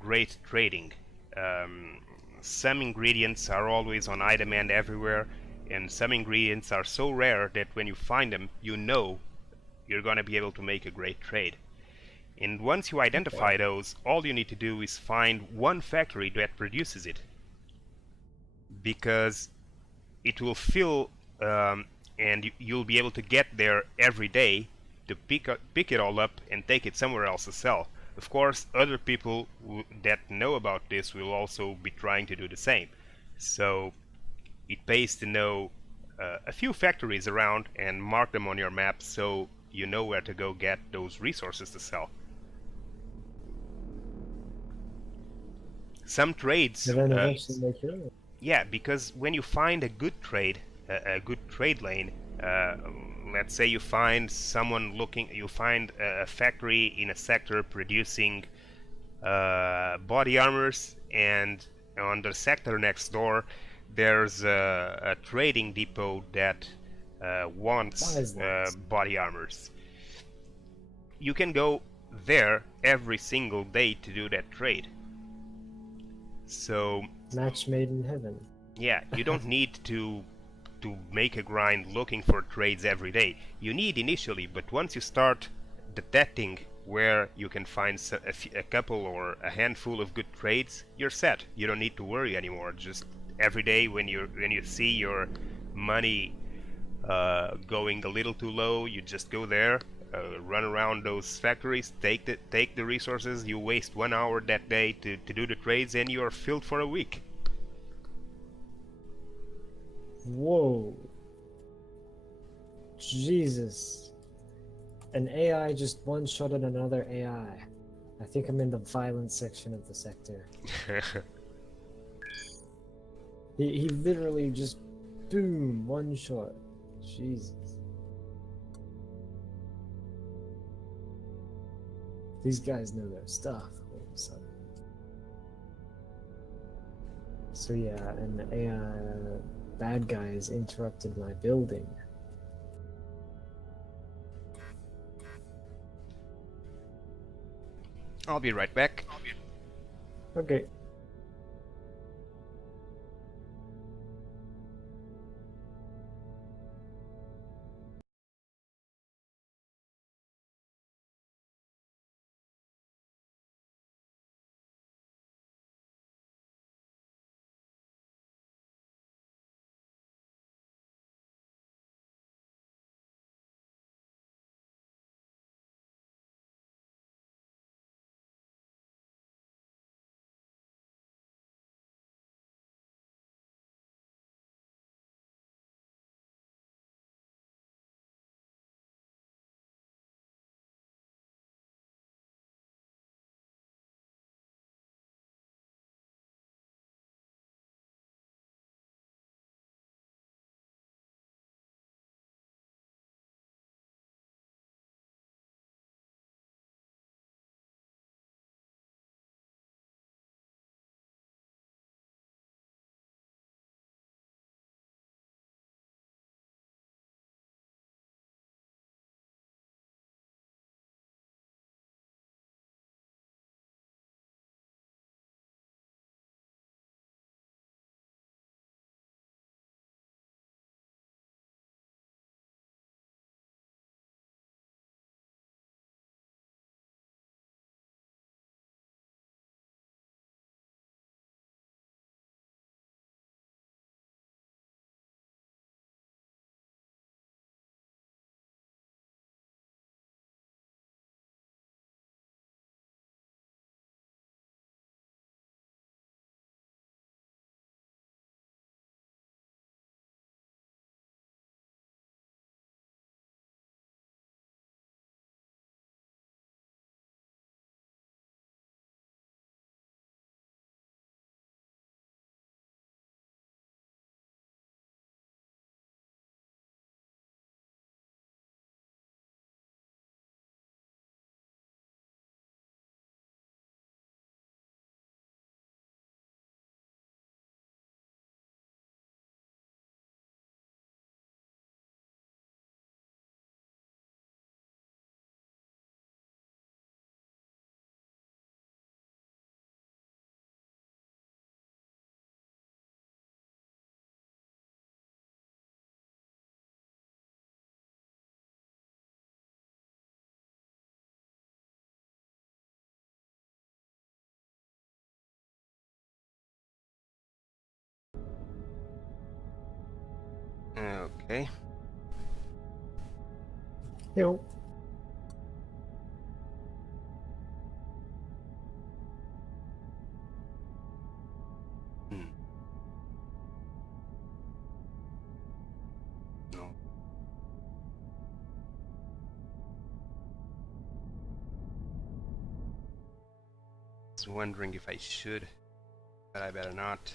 great trading. Um, some ingredients are always on high demand everywhere, and some ingredients are so rare that when you find them, you know you're going to be able to make a great trade. And once you identify those, all you need to do is find one factory that produces it, because it will fill, and you'll be able to get there every day to pick it all up and take it somewhere else to sell. Of course, other people that know about this will also be trying to do the same. So it pays to know a few factories around and mark them on your map, so you know where to go get those resources to sell. Some trades, And then eventually make your own. yeah, because when you find a good trade, a good trade lane, let's say you find you find a factory in a sector producing body armors, and on the sector next door there's a trading depot that wants body armors. You can go there every single day to do that trade. So Match made in heaven. yeah, you don't need to make a grind looking for trades every day. You need initially, but once you start detecting where you can find a couple or a handful of good trades, you're set. You don't need to worry anymore. Just every day when you see your money going a little too low, you just go there, run around those factories, take the resources. You waste 1 hour that day to do the trades, and you are filled for a week. Whoa. Jesus. An AI just one-shotted another AI. I think I'm in the violent section of the sector. He literally just boom, one shot. Jesus. These guys know their stuff all of a sudden. So yeah, an AI bad guys interrupted my building. I'll be right back. Okay. Okay. Yo. Hmm. No. I was wondering if I should, but I better not.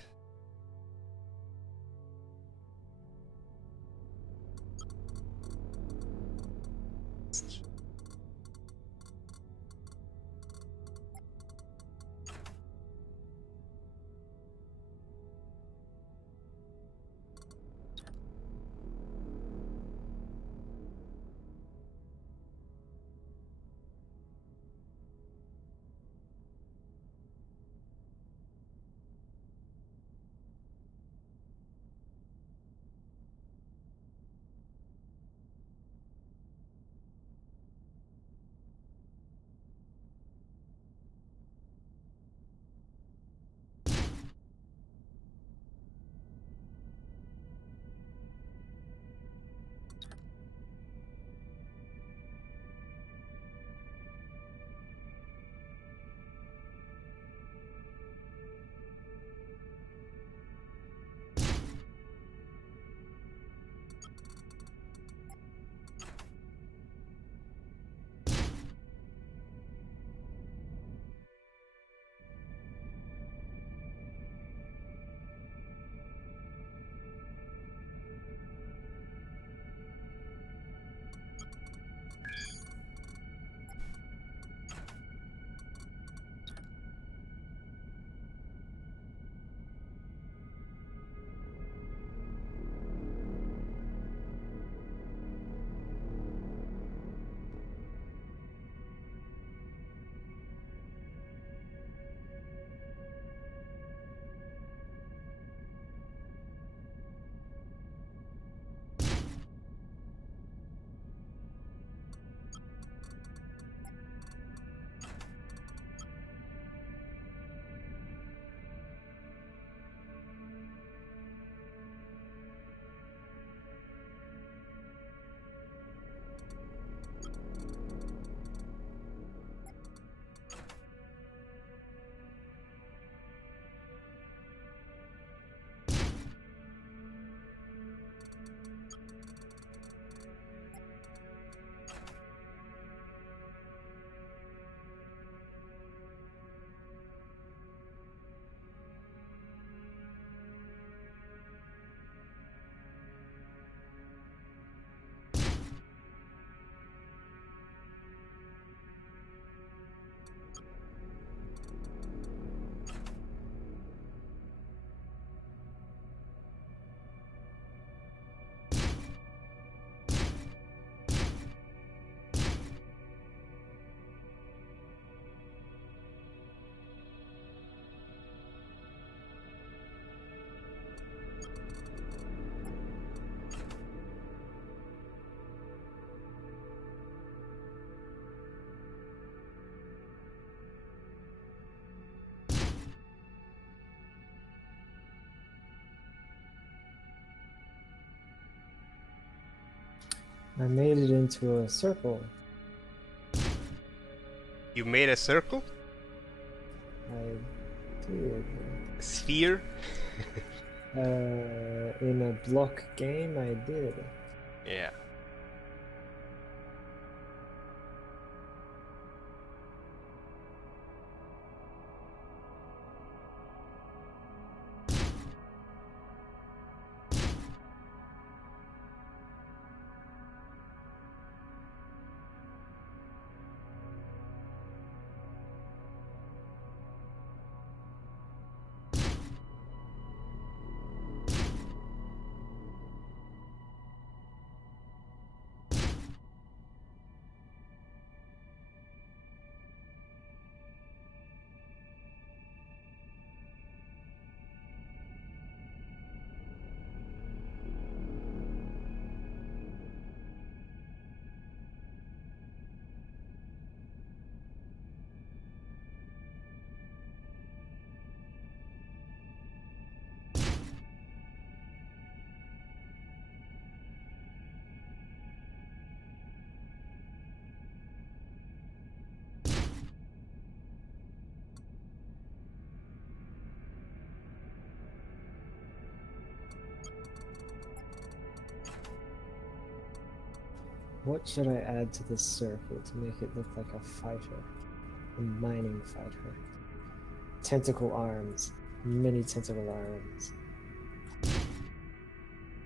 I made it into a circle. You made a circle? I did. A sphere? In a block game, I did. Yeah. What should I add to this circle to make it look like a fighter? A mining fighter. Tentacle arms. Many tentacle arms.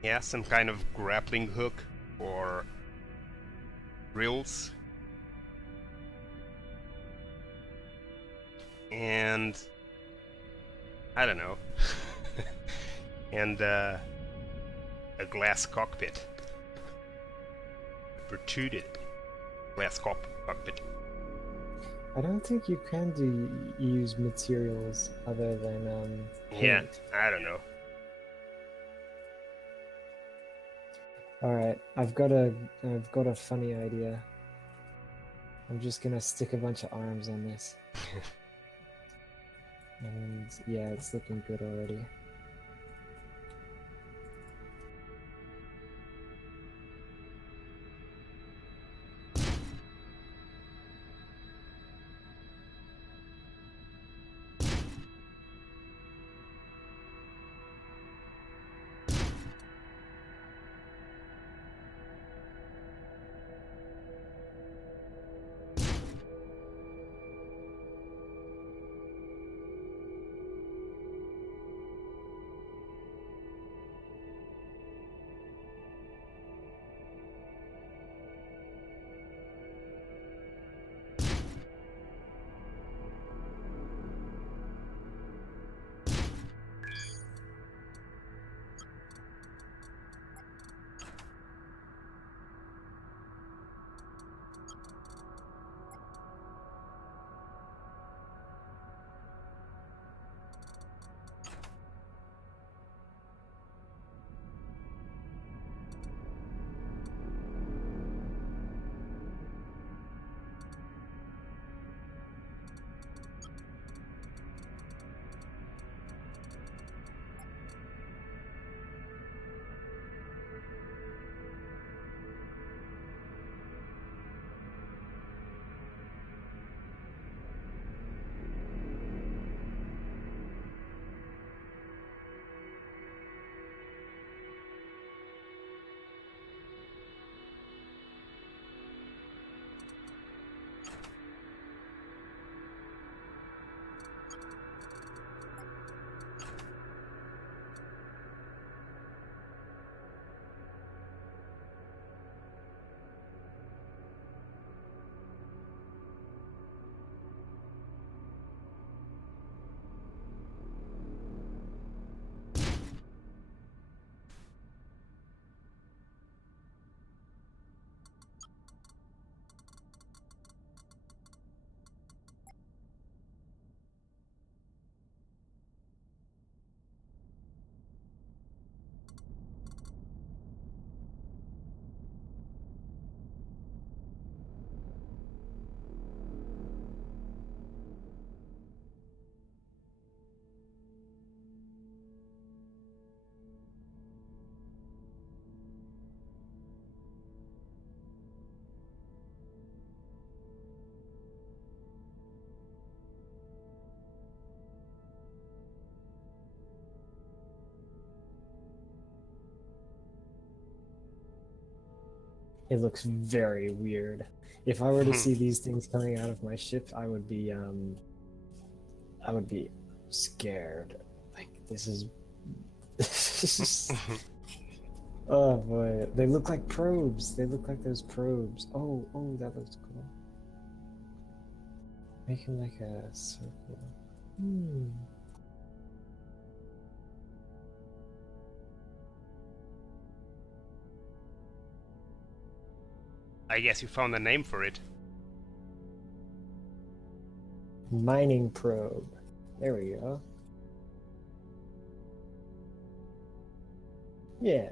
Yeah, some kind of grappling hook or drills. And I don't know. And a glass cockpit. Protruded glass cockpit. I don't think you can use materials other than Yeah, paint. I don't know. All right, I've got a funny idea. I'm just gonna stick a bunch of arms on this. And yeah, it's looking good already. It looks very weird. If I were to see these things coming out of my ship, I would be scared. Like this is oh boy, they look like probes. They look like those probes. Oh, that looks cool. Make him like a circle. I guess you found a name for it. Mining probe. There we go. Yeah.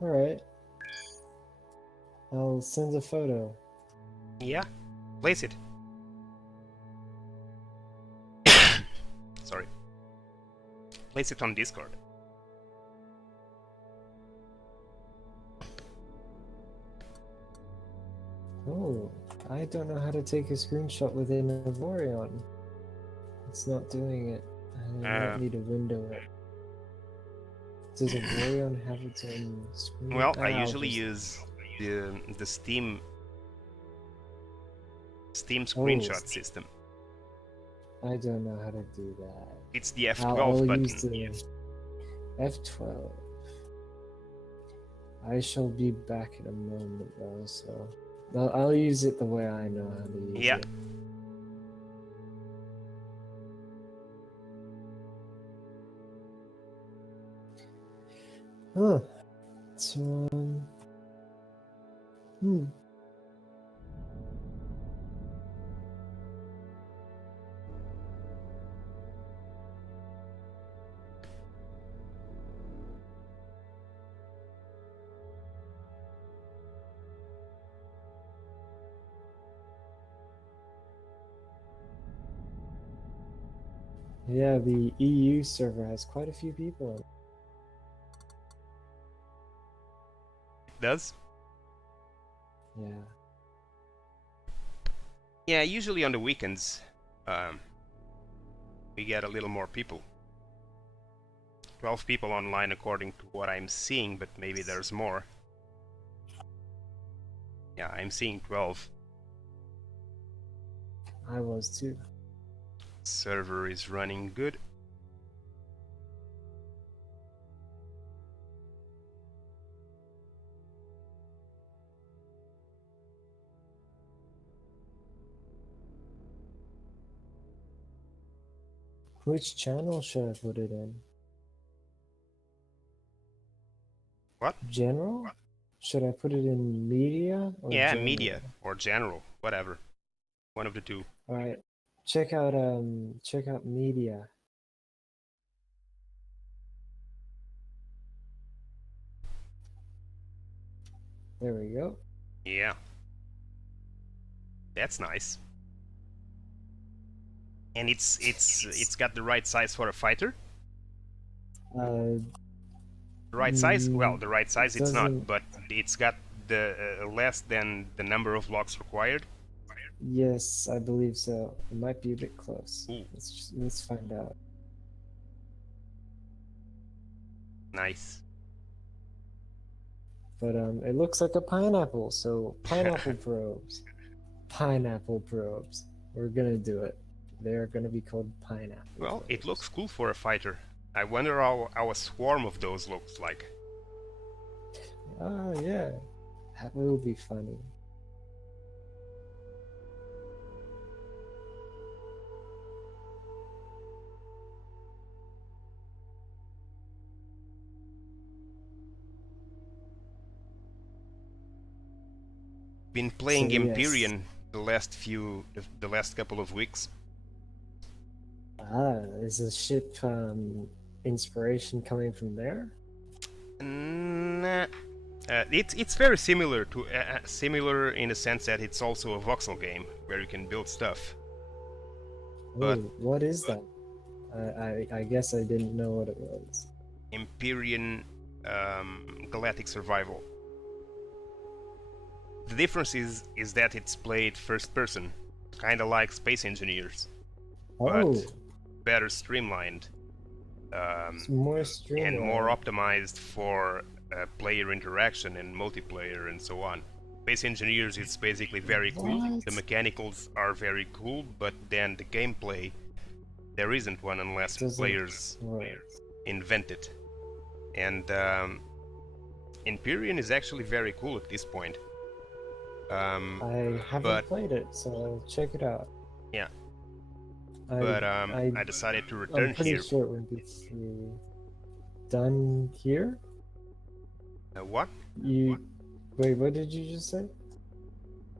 Alright. I'll send a photo. Yeah, place it. Sorry. Place it on Discord. Oh, I don't know how to take a screenshot within Avorion. It's not doing it. I might need to window it. Does Avorion have its own screen? Well, I usually use the Steam screenshot system. I don't know how to do that. It's the F12 I'll button. use the F12. I shall be back in a moment though, so I'll use it the way I know how to use it. Huh. So, yeah, the EU server has quite a few people on it. Does? Yeah. Yeah, usually on the weekends, we get a little more people. 12 people online according to what I'm seeing, but maybe there's more. Yeah, I'm seeing 12. I was too. Server is running good. Which channel should I put it in? What? General? Should I put it in media or Yeah, general? media or general, whatever. One of the two. All right. Check out media. There we go. Yeah. That's nice. And it's got the right size for a fighter? The right size? Well, the right size it's not, but it's got the less than the number of blocks required. Yes, I believe so. It might be a bit close. Ooh. Let's find out. Nice. But it looks like a pineapple, so pineapple probes. Pineapple probes. We're gonna do it. They're gonna be called pineapple. Well, probes. it looks cool for a fighter. I wonder how a swarm of those looks like. Oh yeah, that will be funny. Been playing So, Empyrean the last couple of weeks. Is the ship inspiration coming from there? Nah. It's very similar to similar in the sense that it's also a voxel game where you can build stuff. But Ooh, what is that? I guess I didn't know what it was. Empyrean Galactic Survival. The difference is that it's played first person, kind of like Space Engineers, but better streamlined, more streamlined and more optimized for player interaction and multiplayer and so on. Space Engineers is basically very cool. The mechanicals are very cool, but then the gameplay, there isn't one unless players invent it. And Empyrean is actually very cool at this point. I haven't played it, so I'll check it out. Yeah. I decided to return I'm pretty here. sure it would be done here. What? Wait, what did you just say?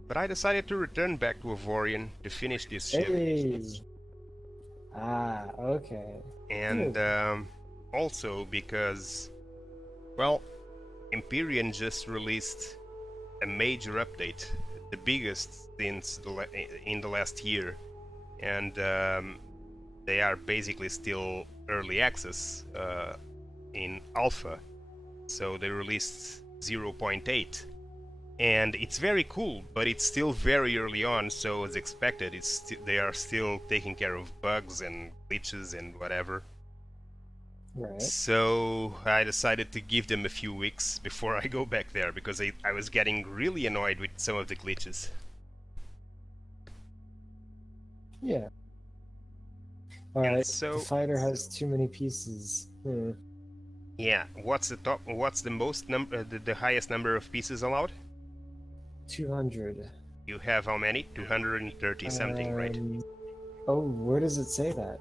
But I decided to return back to Avorion to finish this ship. Hey. Okay. And also because, well, Empyrean just released a major update, the biggest since in the last year, and they are basically still early access in alpha, so they released 0.8, and it's very cool, but it's still very early on, so as expected, they are still taking care of bugs and glitches and whatever. Right. So I decided to give them a few weeks before I go back there, because I was getting really annoyed with some of the glitches. Yeah. All And right. so, The fighter has too many pieces. yeah, what's the most number, the highest number of pieces allowed? 200. You have how many? 230 something, right? Oh, where does it say that?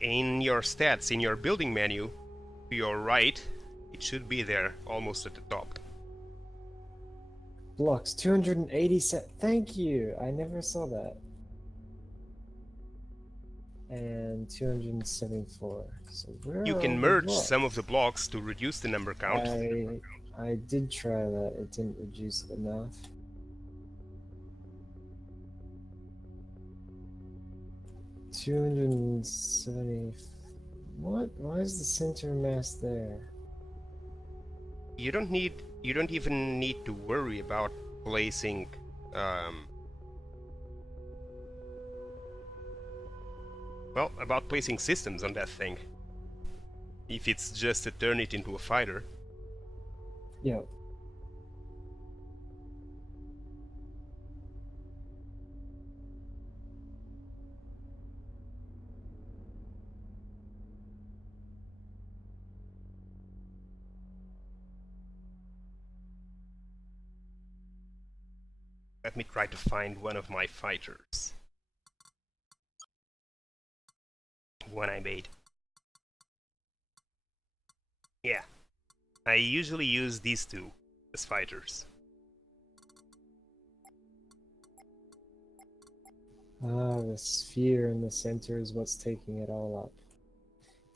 In your stats, in your building menu, to your right, it should be there, almost at the top. Blocks 280 set. Thank you. I never saw that. And 274. So where You are all can the merge some of blocks? the blocks to reduce the number count. I did try that. It didn't reduce it enough. 270. What? Why is the center mass there? You don't even need to worry about placing well, about placing systems on that thing. If it's just to turn it into a fighter. Yeah. Let me try to find one of my fighters. One I made. Yeah. I usually use these two as fighters. Ah, the sphere in the center is what's taking it all up.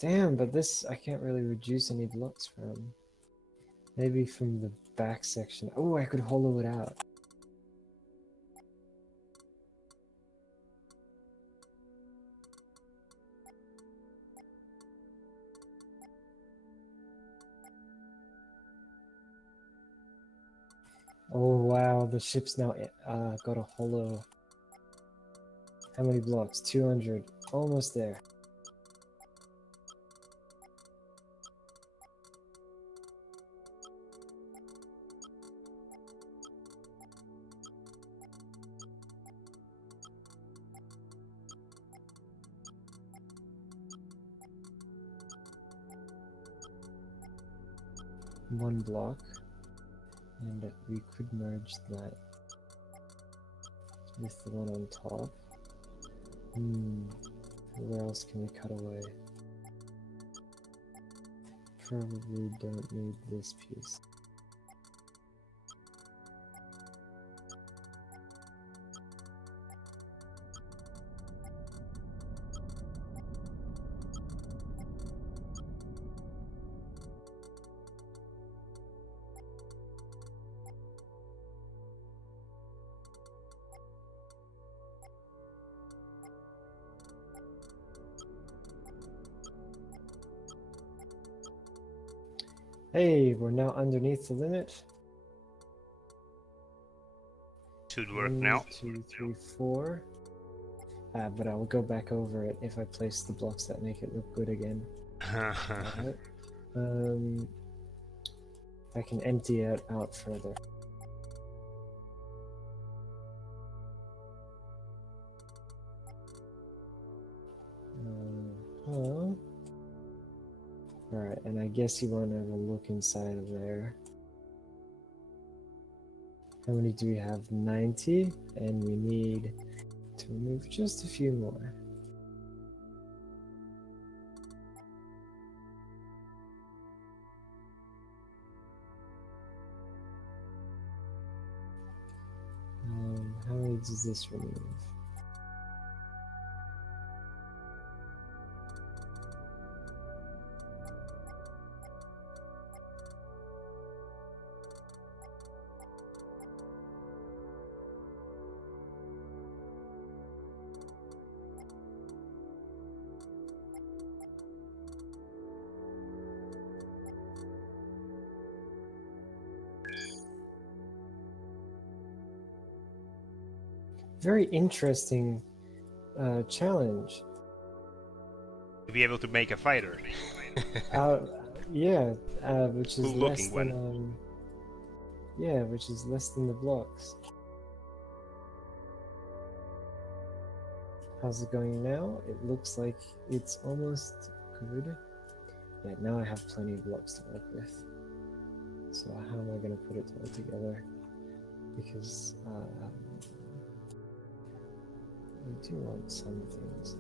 Damn, but this I can't really reduce any blocks from. Maybe from the back section. Oh, I could hollow it out. Oh wow, the ship's now got a hollow. How many blocks? 200. Almost there. One block. And we could merge that with the one on top. Where else can we cut away? Probably don't need this piece. Hey, we're now underneath the limit. Should work 1, now. 2, 3, 4. But I will go back over it if I place the blocks that make it look good again. Alright. I can empty it out further. Alright, and I guess you want to have a look inside of there. How many do we have? 90, and we need to remove just a few more. How many does this remove? . very interesting challenge. To be able to make a fighter. Uh, yeah, which is Cool less looking than one. yeah, which is less than the blocks. How's it going now? It looks like it's almost good. Yeah, now I have plenty of blocks to work with. So how am I going to put it all together? Because we do want some things.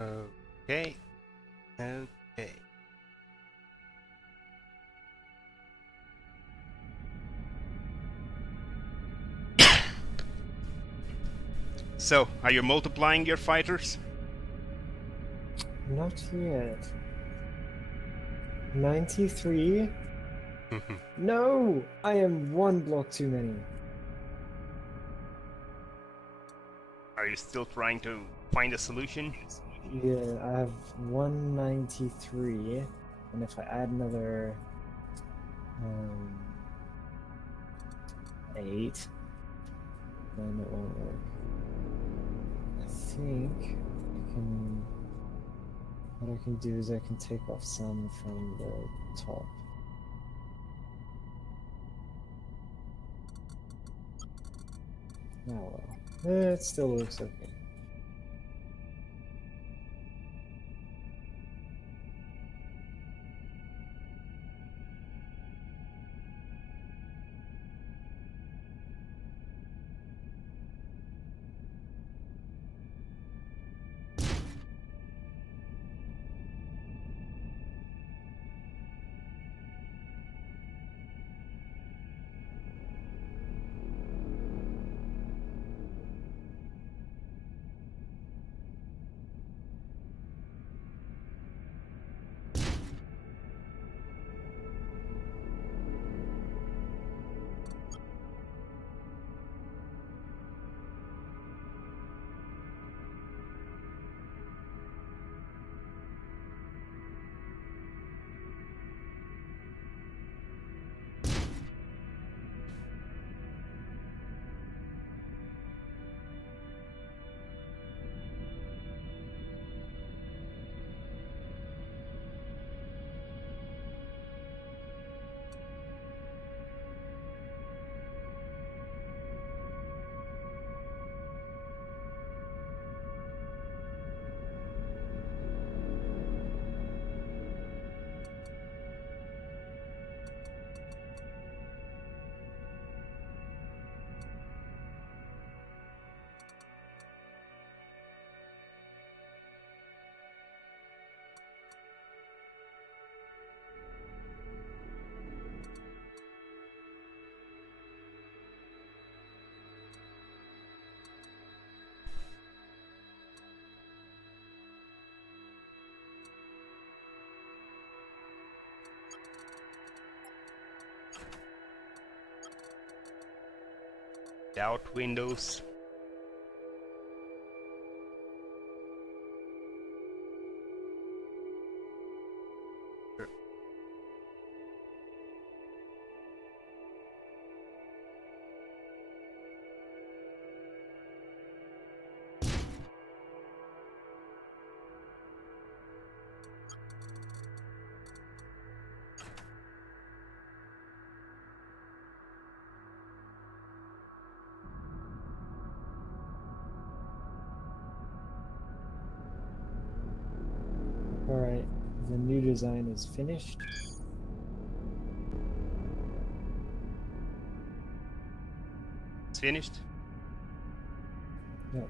Okay. Okay. So, are you multiplying your fighters? Not yet. 93? No! I am one block too many. Are you still trying to find a solution? Yeah, I have 193, and if I add another 8, then it won't work. I think what I can do is I can take off some from the top. Oh well. It still looks okay. Out windows. Alright, the new design is finished. It's finished. No.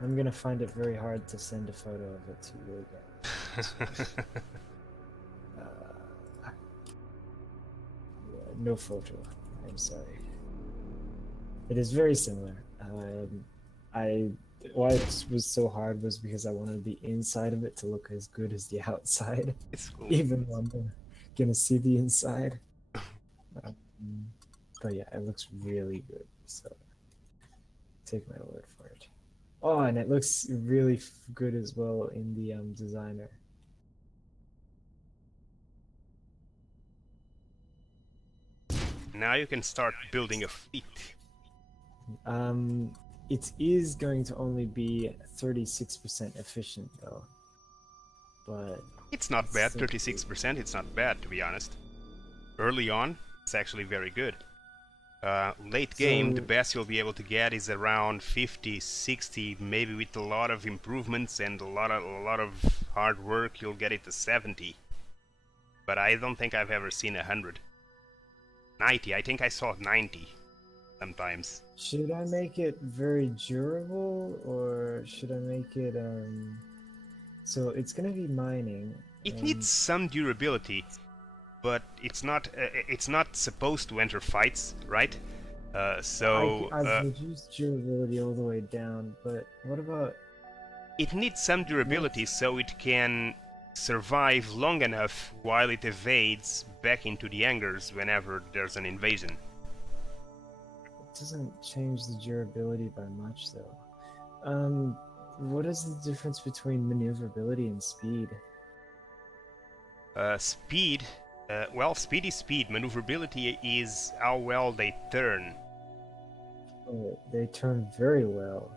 I'm gonna find it very hard to send a photo of it to you again. Yeah, no photo. I'm sorry. It is very similar. Why it was so hard was because I wanted the inside of it to look as good as the outside, It's cool. even though I'm gonna see the inside. But yeah, it looks really good. So take my word for it. Oh, and it looks really good as well in the designer. Now you can start building a fleet. It is going to only be 36% efficient though. But It's not bad, still 36%, it's not bad to be honest. Early on, it's actually very good. Late game, the best you'll be able to get is around 50, 60, maybe with a lot of improvements and a lot of hard work, you'll get it to 70. But I don't think I've ever seen 100. 90, I think I saw 90 sometimes. Should I make it very durable, or should I make it so it's gonna be mining? It needs some durability, but it's not supposed to enter fights, right? I've reduced durability all the way down, but what about... It needs some durability so it can survive long enough while it evades back into the hangars whenever there's an invasion. It doesn't change the durability by much though. What is the difference between maneuverability and speed? Speed, well, speed is speed. Maneuverability is how well they turn. Oh, they turn very well.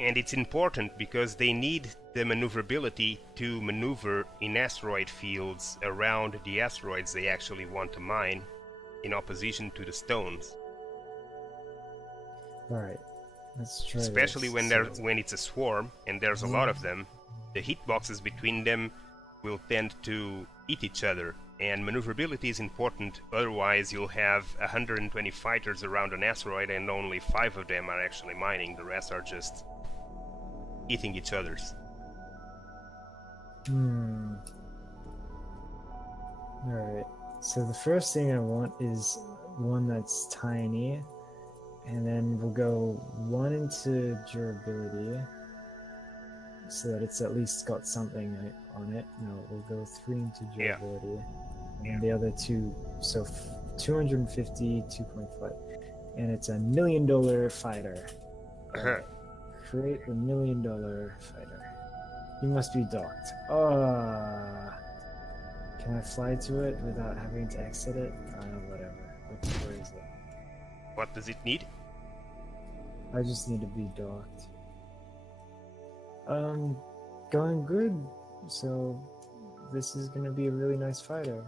And it's important because they need the maneuverability to maneuver in asteroid fields around the asteroids they actually want to mine, in opposition to the stones. Alright, let's try Especially this. when it's a swarm and there's a lot of them, the hitboxes between them will tend to eat each other, and maneuverability is important, otherwise you'll have 120 fighters around an asteroid and only 5 of them are actually mining, the rest are just eating each other's. Alright, so the first thing I want is one that's tiny, and then we'll go 1 into durability, so that it's at least got something on it. No, we'll go 3 into durability, and the other 2, so 250, 2.5, and it's $1 million fighter. Create the $1 million fighter. He must be docked. Can I fly to it without having to exit it? Whatever. Where is it? What does it need? I just need to be docked. Going good. So this is gonna be a really nice fighter.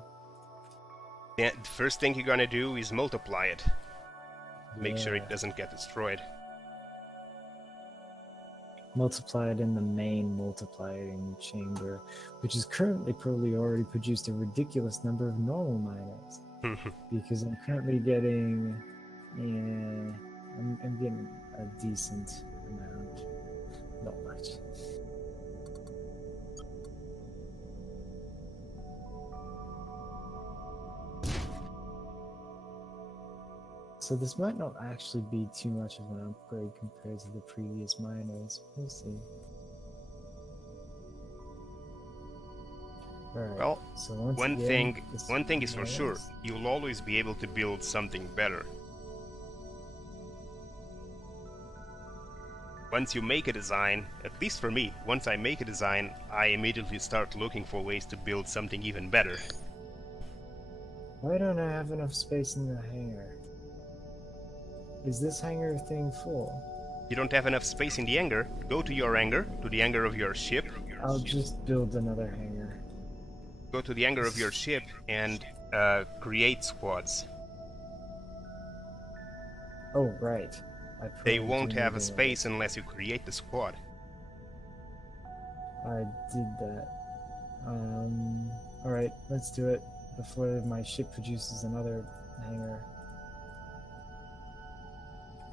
The first thing you're gonna do is multiply it. Make sure it doesn't get destroyed. Multiply it in the main multiplying chamber, which is currently probably already produced a ridiculous number of normal miners. Because I'm currently getting, I'm getting a decent amount, not much. So this might not actually be too much of an upgrade compared to the previous miners. We'll see. Alright, Well, so once one again, thing is for sure, you'll always be able to build something better. Once you make a design, at least for me, once I make a design, I immediately start looking for ways to build something even better. Why don't I have enough space in the hangar? Is this hangar thing full? You don't have enough space in the hangar? Go to your hangar, to the hangar of your ship. I'll just build another hangar. Go to the hangar of your ship and create squads. Oh, right. They won't have a space unless you create the squad. I did that. Alright, let's do it before my ship produces another hangar.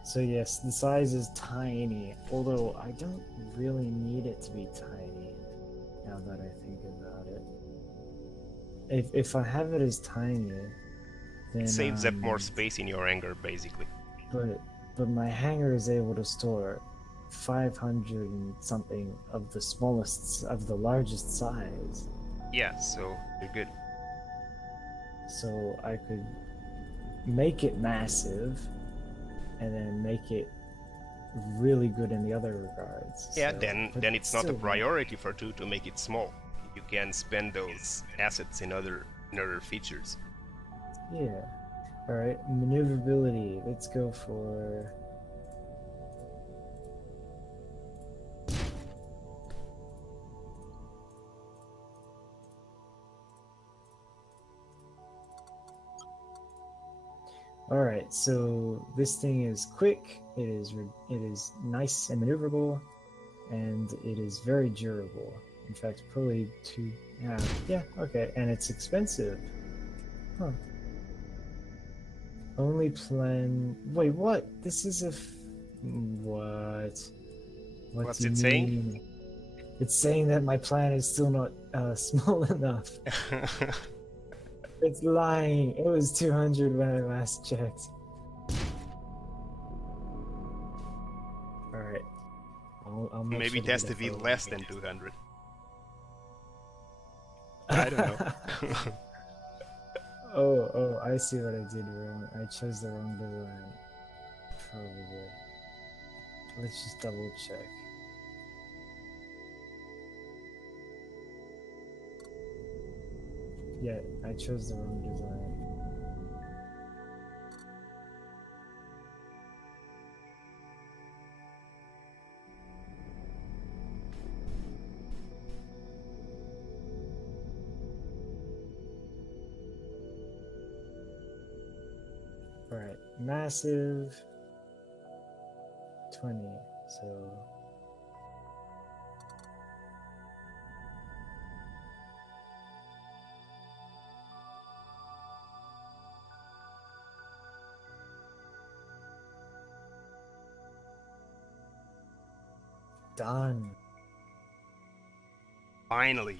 So yes, the size is tiny, although I don't really need it to be tiny, now that I think about it. If I have it as tiny, then... It saves up more space in your hangar, basically. But my hangar is able to store 500 and something of the smallest, of the largest size. Yeah, so you're good. So I could make it massive, and then make it really good in the other regards. Yeah, so, then it's not a priority for you to make it small. You can spend those assets in other features. Yeah, All right, maneuverability. Let's go for. All right, so this thing is quick. It is nice and maneuverable, and it is very durable. In fact, probably two. Yeah. Okay, and it's expensive. Huh. Only plan. Wait, what? This is a. What? What What's do you it saying? mean? It's saying that my plan is still not small enough. It's lying. It was 200 when I last checked. Alright. I'll make Maybe sure it to has get to a be photo. less than 200. I don't know. Oh, I see what I did wrong. I chose the wrong design. Probably. Let's just double check. Yeah, I chose the wrong design. Alright, massive 20. So done. Finally.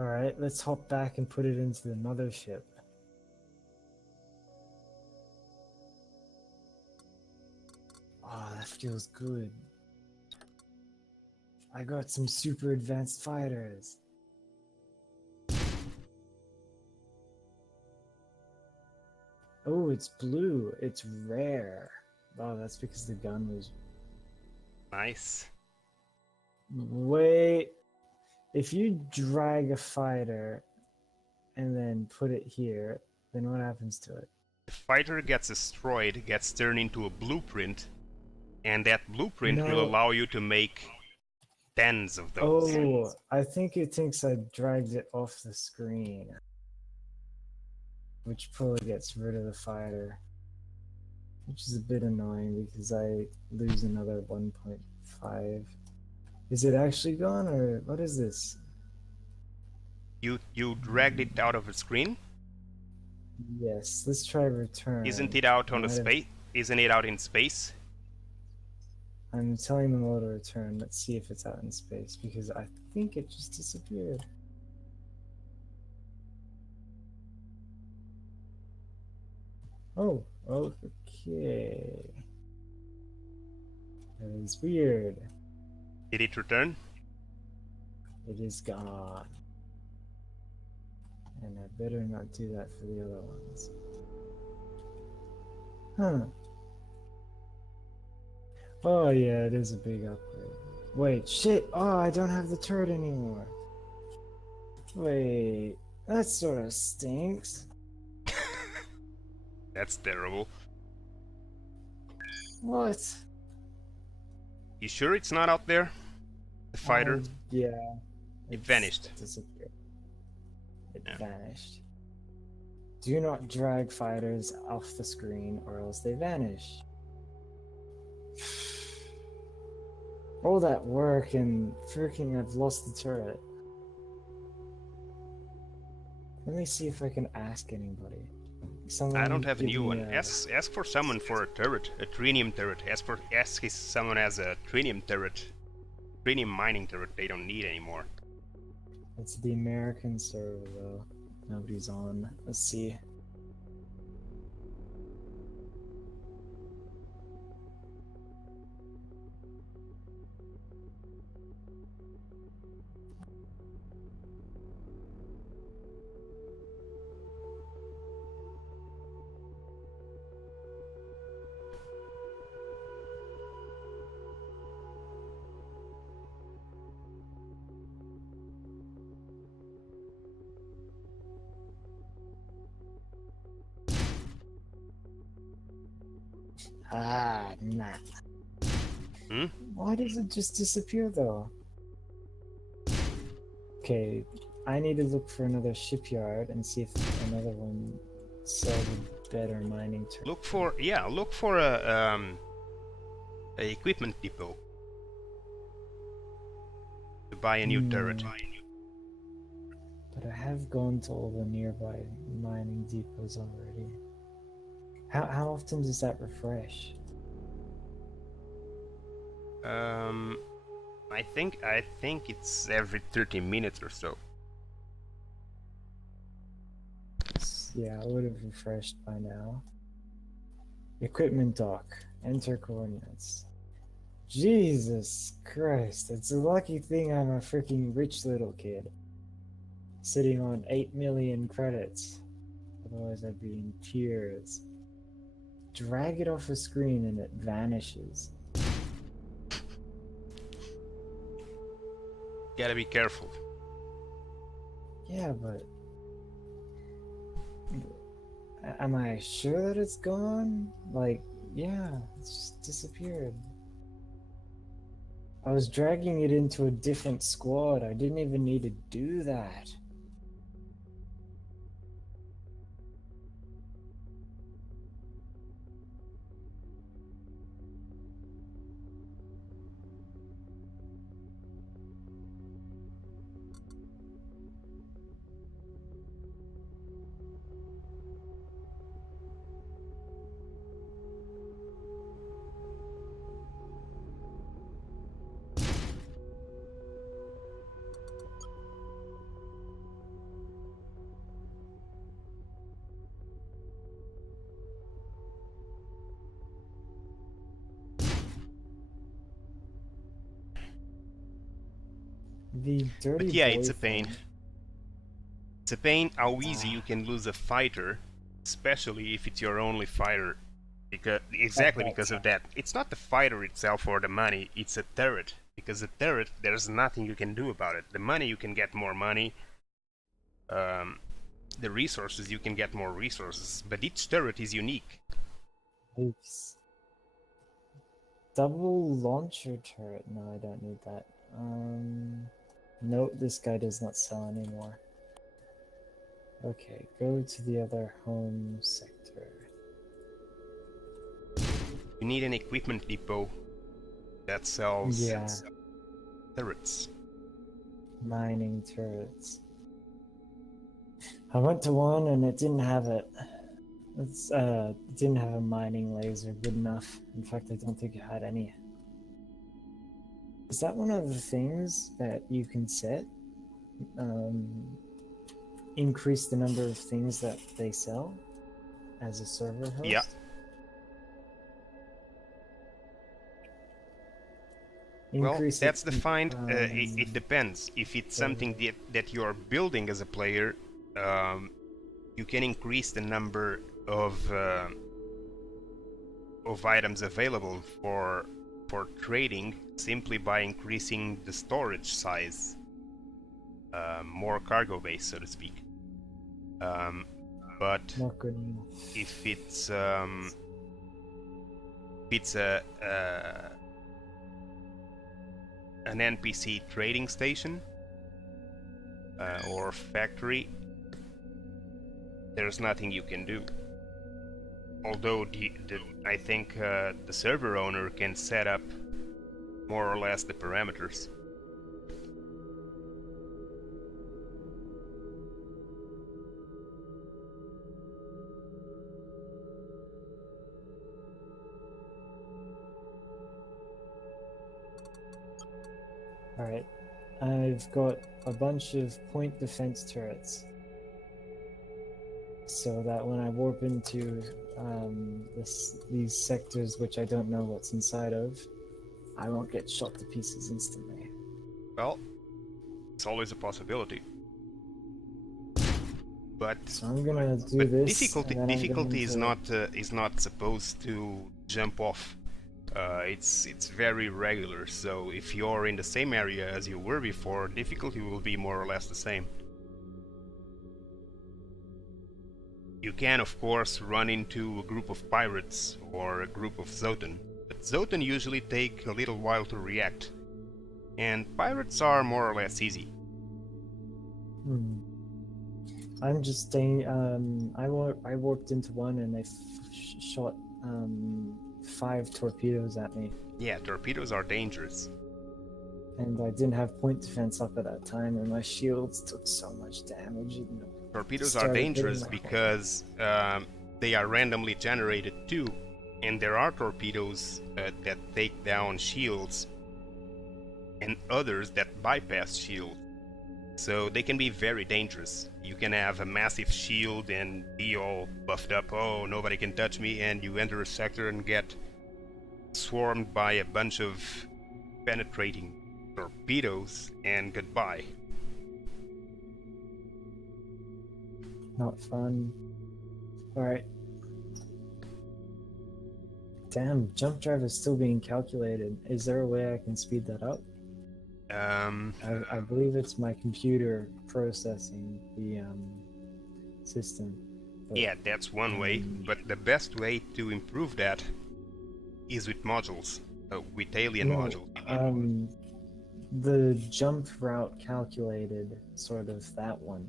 Alright, let's hop back and put it into the mothership. Oh, that feels good. I got some super advanced fighters. Oh, it's blue. It's rare. Oh, that's because the gun was. Nice. Wait. If you drag a fighter and then put it here, then what happens to it? The fighter gets destroyed, gets turned into a blueprint, and that blueprint will No. allow you to make tens of those. Oh, I think it thinks I dragged it off the screen, which probably gets rid of the fighter, which is a bit annoying because I lose another 1.5. Is it actually gone, or what is this? You dragged it out of the screen? Yes, let's try return. Isn't it out I on the might have- space? Isn't it out in space? I'm telling the mode to return. Let's see if it's out in space because I think it just disappeared. Oh, okay. That is weird. Did it return? It is gone. And I better not do that for the other ones. Huh. Oh yeah, it is a big upgrade. Wait, shit! Oh, I don't have the turret anymore. Wait, that sort of stinks. That's terrible. What? You sure it's not out there? The fighter? Yeah. It It's vanished. Disappeared. It Yeah. vanished. Do not drag fighters off the screen or else they vanish. All that work and freaking I've lost the turret. Let me see if I can ask anybody. Someone I don't have a give new me one. Ask for someone for a turret, a trinium turret. Ask if someone has a trinium turret, trinium mining turret. They don't need anymore. It's the American server though. Nobody's on. Let's see. Ah, nah. Hmm? Why does it just disappear though? Okay, I need to look for another shipyard and see if another one sells a better mining turret. Look for a equipment depot to buy a new turret. But I have gone to all the nearby mining depots already. How often does that refresh? I think it's every 30 minutes or so. Yeah, I would have refreshed by now. Equipment dock. Enter coordinates. Jesus Christ, it's a lucky thing I'm a freaking rich little kid. Sitting on 8 million credits. Otherwise I'd be in tears. Drag it off a screen and it vanishes. Gotta be careful. Yeah, but... Am I sure that it's gone? Like, yeah, it's just disappeared. I was dragging it into a different squad. I didn't even need to do that. The dirty But yeah, boy it's a pain. thing. It's a pain how easy you can lose a fighter, especially if it's your only fighter. Because of that. It's not the fighter itself or the money, it's a turret. Because the turret, there's nothing you can do about it. The money, you can get more money. The resources, you can get more resources. But each turret is unique. Oops. Double launcher turret. No, I don't need that. Nope, this guy does not sell anymore. Okay, go to the other home sector. You need an equipment depot that sells turrets. Mining turrets. I went to one and it didn't have it. It didn't have a mining laser good enough. In fact, I don't think it had any. Is that one of the things that you can set? Increase the number of things that they sell as a server host? Yeah. Well, that's defined. It depends. If it's something that you're building as a player, you can increase the number of items available for trading simply by increasing the storage size, more cargo base, so to speak. But if it's an NPC trading station or factory, there's nothing you can do. Although I think the server owner can set up more or less the parameters. Alright, I've got a bunch of point defense turrets. So that when I warp into these sectors which I don't know what's inside of, I won't get shot to pieces instantly. Well, it's always a possibility. But so I'm gonna do this. Difficulty is not supposed to jump off. It's very regular. So if you're in the same area as you were before, difficulty will be more or less the same. You can, of course, run into a group of pirates or a group of Zotan, but Zotan usually take a little while to react, and pirates are more or less easy. Hmm. I'm just staying. I warped into one and they shot 5 torpedoes at me. Yeah, torpedoes are dangerous. And I didn't have point defense up at that time, and my shields took so much damage. Torpedoes are dangerous because they are randomly generated too, and there are torpedoes that take down shields and others that bypass shields. So they can be very dangerous. You can have a massive shield and be all buffed up, oh, nobody can touch me, and you enter a sector and get swarmed by a bunch of penetrating torpedoes, and goodbye. Not fun. Alright. Damn, jump drive is still being calculated. Is there a way I can speed that up? I believe it's my computer processing the system. But, yeah, that's one way, but the best way to improve that is with modules, with alien modules. The jump route calculated, sort of that one.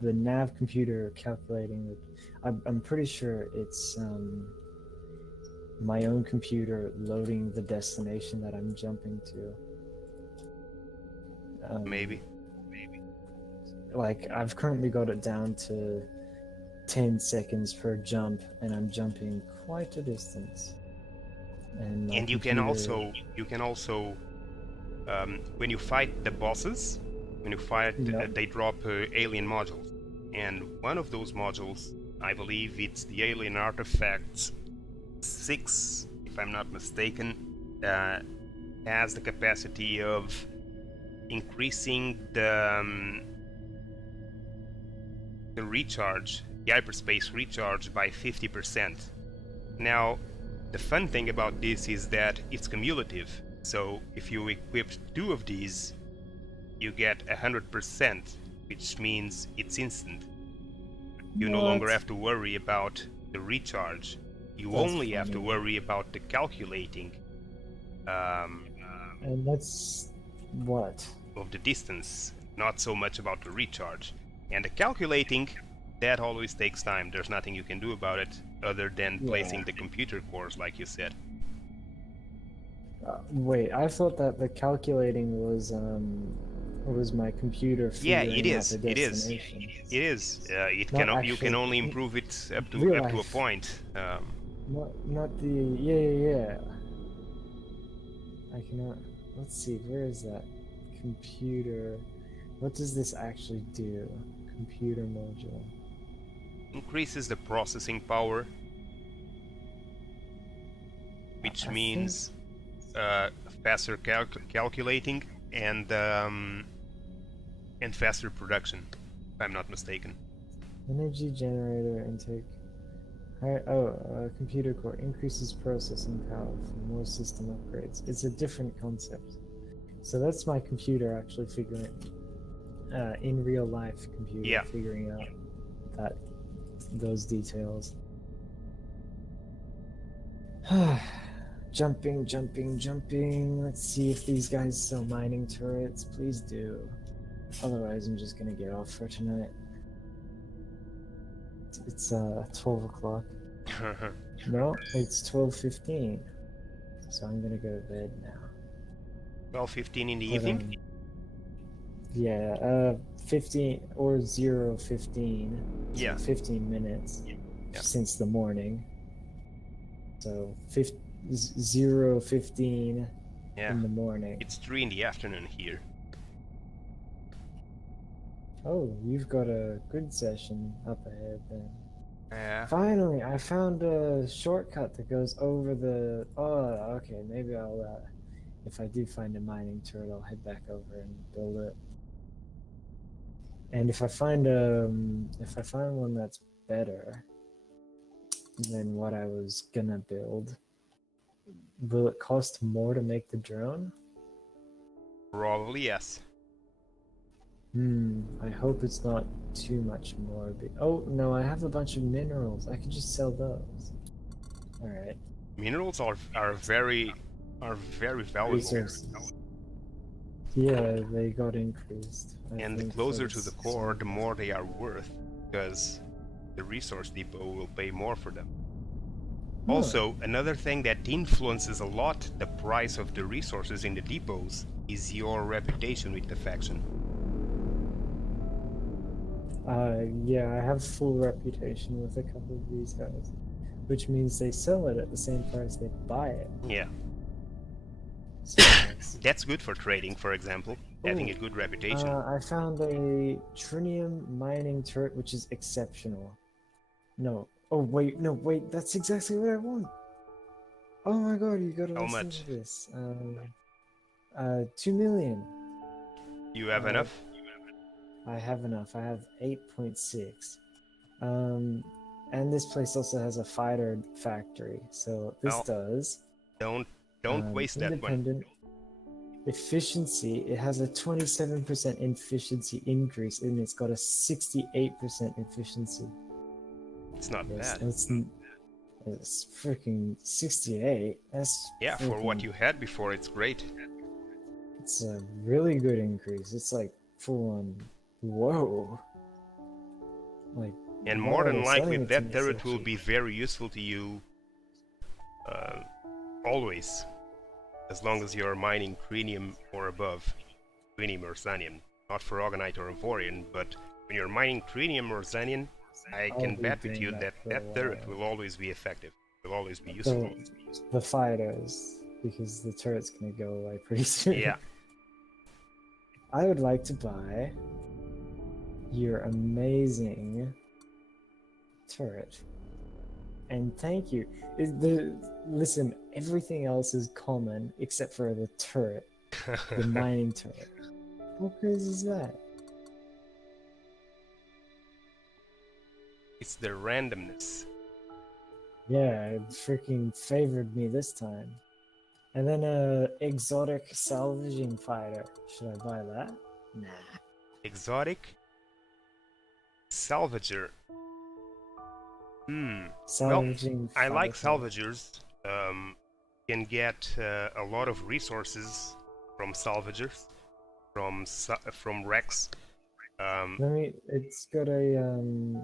The nav computer calculating, I'm pretty sure it's my own computer loading the destination that I'm jumping to. Maybe. Like, I've currently got it down to 10 seconds per jump, and I'm jumping quite a distance. And you can also when you fight the bosses, they drop alien modules, and one of those modules, I believe it's the alien artifact 6, if I'm not mistaken, has the capacity of increasing the recharge, the hyperspace recharge, by 50%. Now, the fun thing about this is that it's cumulative. So if you equip 2 of these, you get 100%, which means it's instant. You no longer have to worry about the recharge. You only have to worry about the calculating. And that's what? Of the distance, not so much about the recharge. And the calculating, that always takes time. There's nothing you can do about it other than placing the computer cores, like you said. Wait, I thought that the calculating was my computer figuring out the destination. It is. You can only improve it up to a point. Not the yeah. I cannot. Let's see. Where is that computer? What does this actually do? Computer module. Increases the processing power, which means faster calculating and faster production, if I'm not mistaken. Energy generator intake. Computer core increases processing power for more system upgrades. It's a different concept. So that's my computer actually figuring in real life computer figuring out those details. Jumping. Let's see if these guys sell mining turrets. Please do. Otherwise, I'm just gonna get off for tonight. It's 12 o'clock. No, it's 12:15. So I'm gonna go to bed now. 12:15 in the evening? Yeah, 15 or 0:15. Yeah. 15 minutes since the morning. So 0:15 in the morning. It's 3 in the afternoon here. Oh, you've got a good session up ahead then. Yeah. Finally, I found a shortcut that goes over the... Oh, okay, maybe I'll... if I do find a mining turret, I'll head back over and build it. And if I find one that's better than what I was gonna build, will it cost more to make the drone? Probably yes. I hope it's not too much more. Oh, no, I have a bunch of minerals. I can just sell those. Alright. Minerals are very valuable, Resources. Yeah, they got increased. I and the think for closer to the this core, the more they are worth, because the resource depot will pay more for them. Huh. Also, another thing that influences a lot the price of the resources in the depots is your reputation with the faction. Yeah, I have full reputation with a couple of these guys, which means they sell it at the same price they buy it. Yeah, So nice. that's good for trading, for example, having a Ooh, good reputation. I found a trinium mining turret, which is exceptional. No. Oh, wait, no, wait, that's exactly what I want. Oh my god, you gotta How listen much? to this. 2 million. You have Uh, enough? I have enough. I have 8.6. Um, and this place also has a fighter factory. So this Well, does. don't waste that one. Independent. Efficiency, it has a 27% efficiency increase and it's got a 68% efficiency. It's not Yes, bad. it's freaking 68. That's Yeah, for what freaking, you had before, it's great. it's a really good increase. It's like full on, whoa. Like, And why more are than they likely, selling it to that me so turret will cheap? be very useful to you uh, always, as long as you're mining cranium or above, cranium or xanium. Not for Orgonite or Avorion, but when you're mining cranium or xanium, I I'll can be bet with doing you that that for a that turret while. will always be effective, will always be useful. The fighters, because the turret's gonna go away pretty soon. Yeah, I would like to buy your amazing turret. And thank you. Listen, everything else is common except for the turret, the mining turret. How crazy is that? it's the randomness. Yeah, it freaking favored me this time. And then a exotic salvaging fighter. Should I buy that? Nah. Exotic salvager. Well, Salvaging I like fighter. salvagers. Can get a lot of resources from salvagers, from wrecks. Let me. It's got a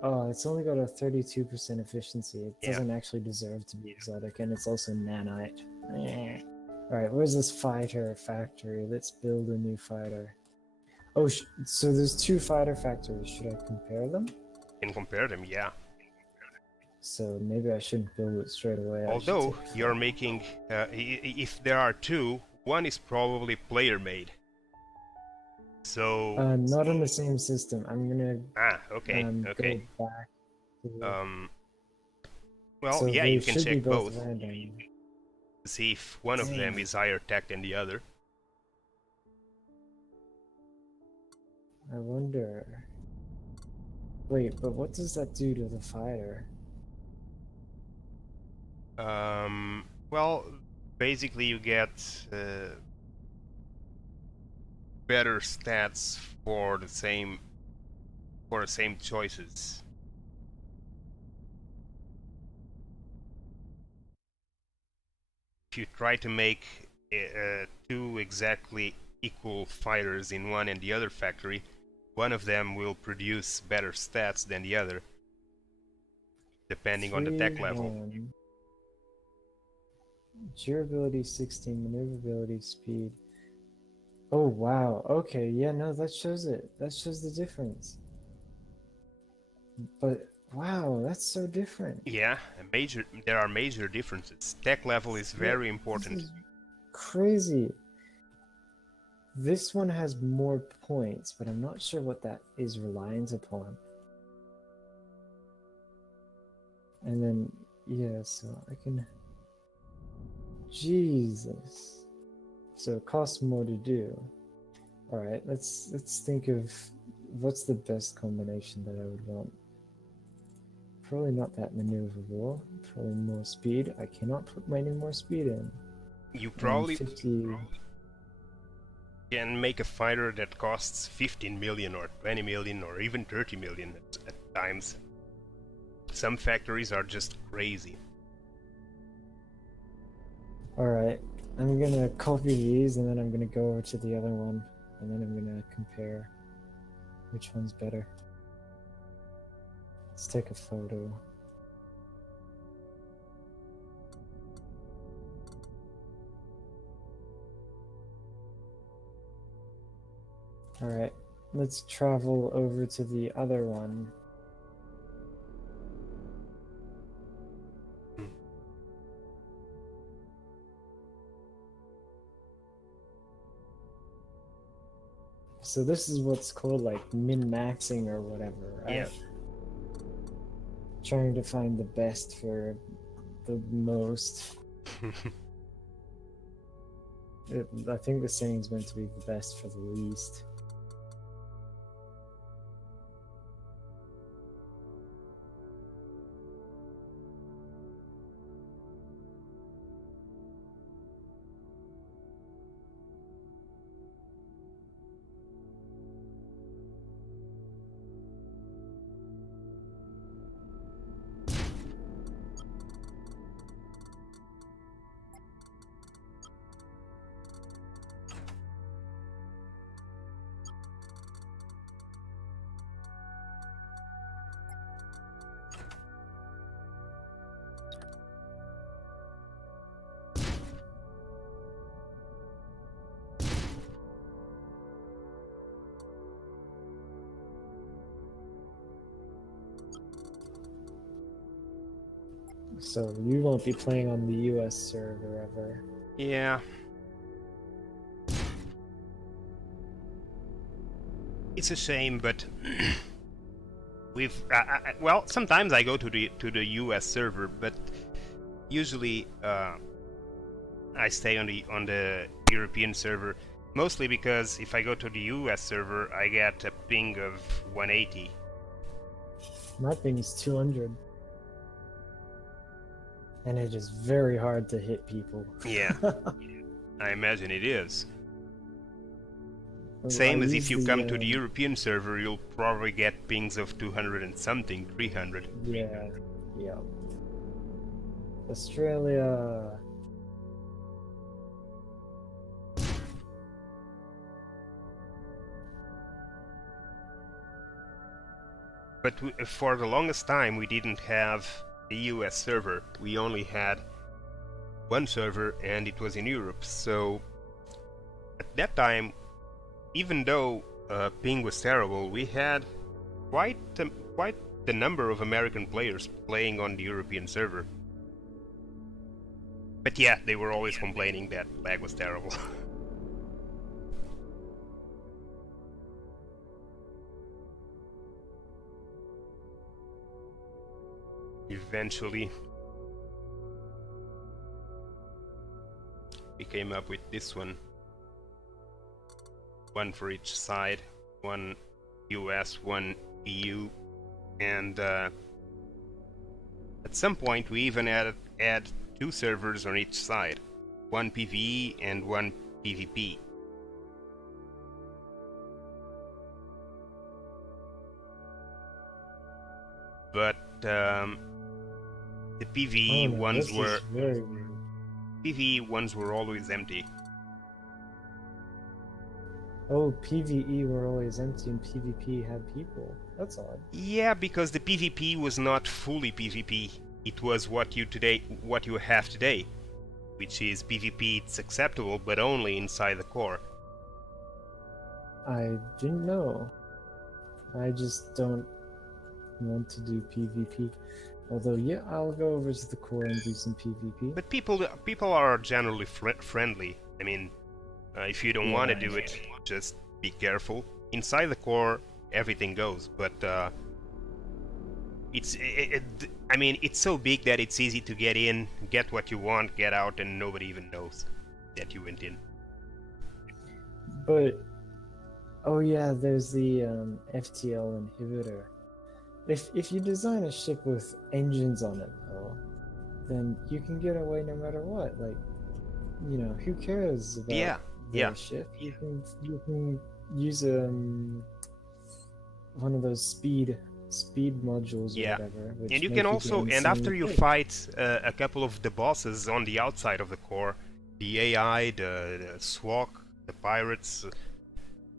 Oh, it's only got a 32% efficiency. It Yeah, doesn't actually deserve to be exotic, and it's also nanite. Alright, where's this fighter factory? Let's build a new fighter. Oh, so there's two fighter factories. Should I compare them? can compare them. Yeah. So maybe I shouldn't build it straight away. I should Although take a you're fight. making, if there are two, one is probably player made. So Not on the same system. I'm gonna okay, go okay. back to the... Um, well, So yeah, they you can should be check both both random. to see if one of them Dang. is higher tech than the other. I wonder. Wait, but what does that do to the fighter? Well, basically you get better stats for the same choices. If you try to make two exactly equal fighters in one and the other factory, one of them will produce better stats than the other, depending on the tech level. 3-1. Durability 16, maneuverability, speed. Oh wow. Okay, yeah, no, that shows it. That shows the difference. But wow, that's so different. Yeah, there are major differences. Tech level is very This important. is crazy. This one has more points, but I'm not sure what that is reliant upon. And then yeah, so I can Jesus. So it costs more to do. Alright, let's think of what's the best combination that I would want. Probably not that maneuverable. Probably more speed. I cannot put any more speed in. You And probably 50. can make a fighter that costs 15 million or 20 million or even 30 million at times. Some factories are just crazy. Alright, I'm gonna copy these and then I'm gonna go over to the other one and then I'm gonna compare which one's better. Let's take a photo. Alright, let's travel over to the other one. So this is what's called like min-maxing or whatever, right? Yeah. Trying to find the best for the most. I think the saying's meant to be the best for the least. So you won't be playing on the US server ever. Yeah. It's a shame, but we've well, sometimes I go to the US server, but usually I stay on the European server, mostly because if I go to the US server, I get a ping of 180. My ping is 200. And it is very hard to hit people. Yeah. I imagine it is. Same as if you come to the European server, you'll probably get pings of 200 and something, 300. Yeah, yeah. Australia. But for the longest time, we didn't have a US server. We only had one server, and it was in Europe. So at that time, even though ping was terrible, we had quite the number of American players playing on the European server. But yeah, they were always complaining that lag was terrible. Eventually, we came up with this one. One for each side, one US, one EU, and at some point we even add two servers on each side, one PvE and one PvP. But the PvE ones were PvE ones were always empty. Oh, PvE were always empty and PvP had people. That's odd. Yeah, because the PvP was not fully PvP. It was what you have today, which is PvP. It's acceptable, but only inside the core. I didn't know. I just don't want to do PvP. Although, yeah, I'll go over to the core and do some PvP. But people are generally friendly. I mean, if you don't want to do it, just be careful. Inside the core, everything goes, but I mean, it's so big that it's easy to get in, get what you want, get out, and nobody even knows that you went in. But, oh yeah, there's the FTL inhibitor. If you design a ship with engines on it, though, then you can get away no matter what. Like, you know, who cares about the Yeah. ship, you can use one of those speed modules or Yeah. whatever, And which you can make you also, go and after insanely you quick. fight a couple of the bosses on the outside of the core, the AI, the SWAC, the pirates,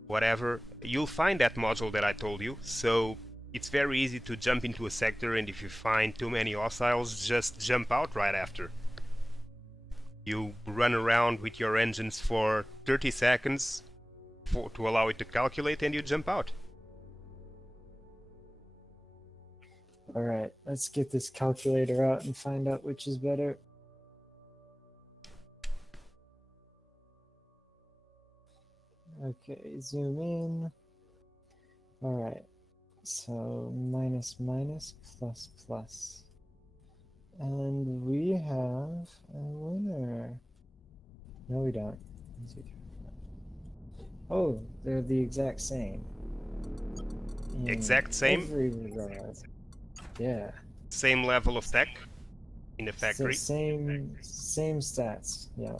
whatever, you'll find that module that I told you. So it's very easy to jump into a sector, and if you find too many hostiles, just jump out right after. You run around with your engines for 30 seconds to allow it to calculate, and you jump out. All right, let's get this calculator out and find out which is better. Okay, zoom in. All right, so minus minus plus plus. And we have a winner. No, we don't. Oh, they're the exact same. In Exact same, every regard. Yeah. same level of tech in the factory. Same stats. Yeah.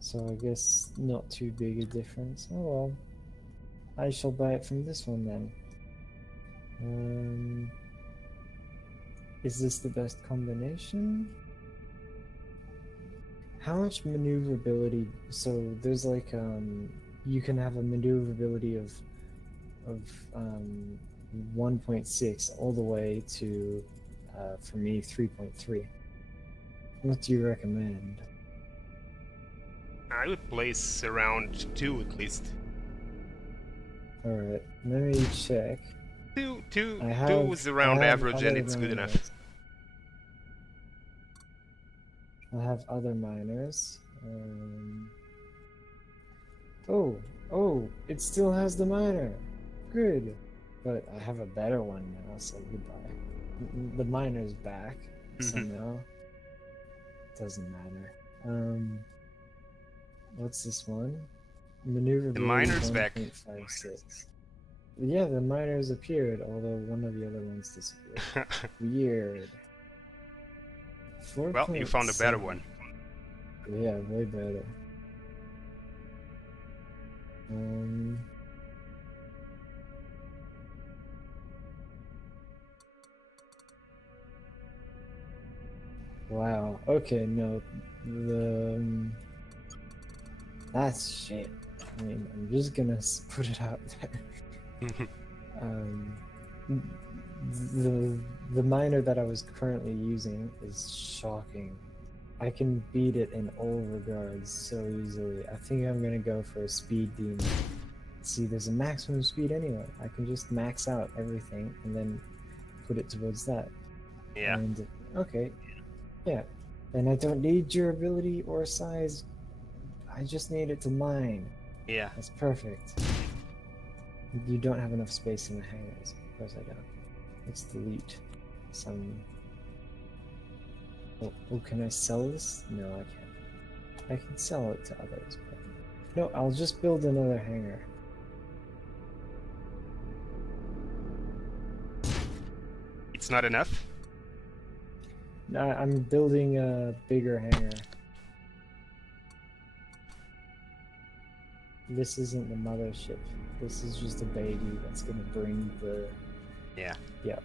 So I guess not too big a difference. Oh well. I shall buy it from this one then. Is this the best combination? How much maneuverability? So there's like you can have a maneuverability of 1.6 all the way to for me 3.3. What do you recommend? I would place around 2 at least. All right, let me check. Two is I around have average, and other it's good enough. miners. I have other miners. Oh, it still has the miner. Good. But I have a better one now, so goodbye. The miner's back somehow. Doesn't matter. What's this one? Maneuverability The miner's back. 1.56. Yeah, the miners appeared, although one of the other ones disappeared. Weird. Well, you found a better 4.7. one. Yeah, way better. Wow. Okay, no, that's shit. I mean, I'm just gonna put it out there. The miner that I was currently using is shocking. I can beat it in all regards so easily. I think I'm gonna go for a speed demon. See, there's a maximum speed anyway. I can just max out everything and then put it towards that. Yeah. And okay, yeah. And I don't need durability or size. I just need it to mine. Yeah. That's perfect. You don't have enough space in the hangars. Of course I don't. Let's delete some. Oh, can I sell this? No, I can't. I can sell it to others, but no, I'll just build another hangar. It's not enough? No, I'm building a bigger hangar. This isn't the mothership. This is just a baby that's gonna bring the... Yeah. Yeah.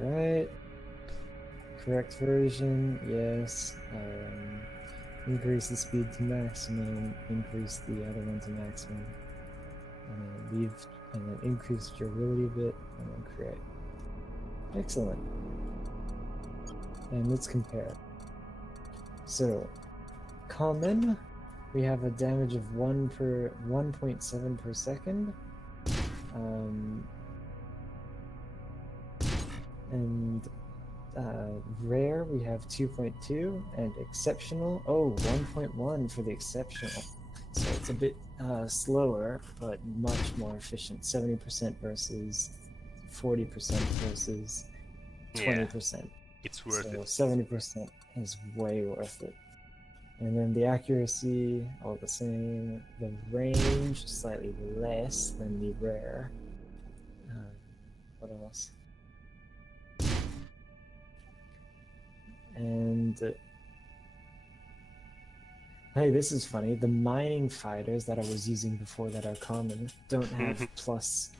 Alright. Correct version, yes. Increase the speed to maximum, increase the other one to maximum. Leave, and then increase durability a bit, and then create. Excellent. And let's compare. So, common, we have a damage of 1.7 per second. And rare, we have 2.2, and exceptional, 1.1 for the exceptional. So it's a bit slower, but much more efficient. 70% versus 40% versus 20%. Yeah, it's worth it. So 70% is way worth it. And then the accuracy, all the same. The range, slightly less than the rare. What else? And Hey, this is funny. The mining fighters that I was using before that are common don't have plus.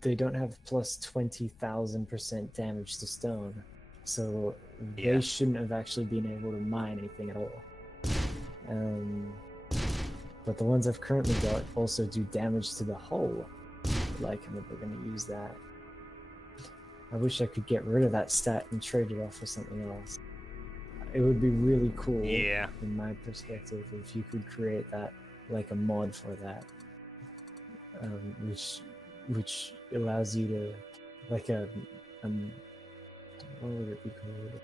They don't have plus 20,000% damage to stone, so they Yeah. shouldn't have actually been able to mine anything at all. But the ones I've currently got also do damage to the hull. Like, I'm never going to use that. I wish I could get rid of that stat and trade it off for something else. It would be really cool, Yeah. in my perspective, if you could create that, like a mod for that, which allows you to, like what would it be called?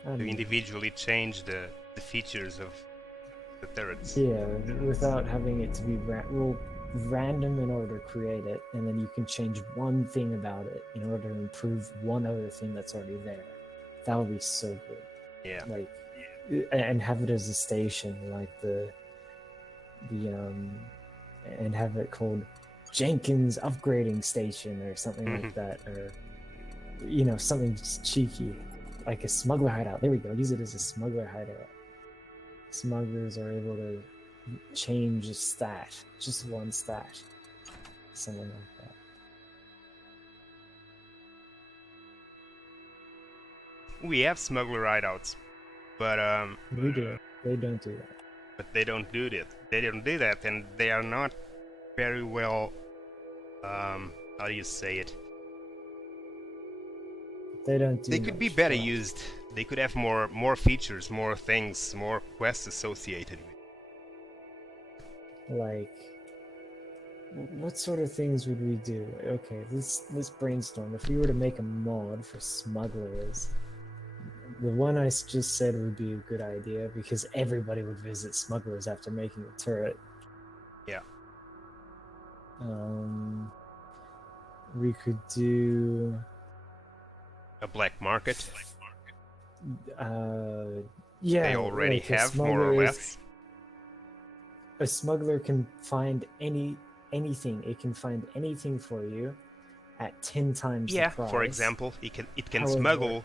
I To don't know. individually change the features of the turrets. Yeah, without having it to be random in order to create it, and then you can change one thing about it in order to improve one other thing that's already there. That would be so good. Yeah. Like, and have it as a station, like and have it called Jenkins Upgrading Station or something like that, or something cheeky, like a smuggler hideout. There we go. Use it as a smuggler hideout. Smugglers are able to change a stat, just one stat, something like that. We have smuggler hideouts, but We do. They don't do that. they don't do that. They don't do that, and they are not very well. How do you say it? They don't do. They could be much better for us. used. They could have more features, more things, more quests associated with. Like, what sort of things would we do? Okay, let's brainstorm. If we were to make a mod for smugglers, the one I just said would be a good idea because everybody would visit smugglers after making a turret. Yeah. We could do A black market. yeah, They already like a have more or smuggler less. a smuggler can find anything. It can find anything for you at 10 times Yeah. the price. For example, it can However, smuggle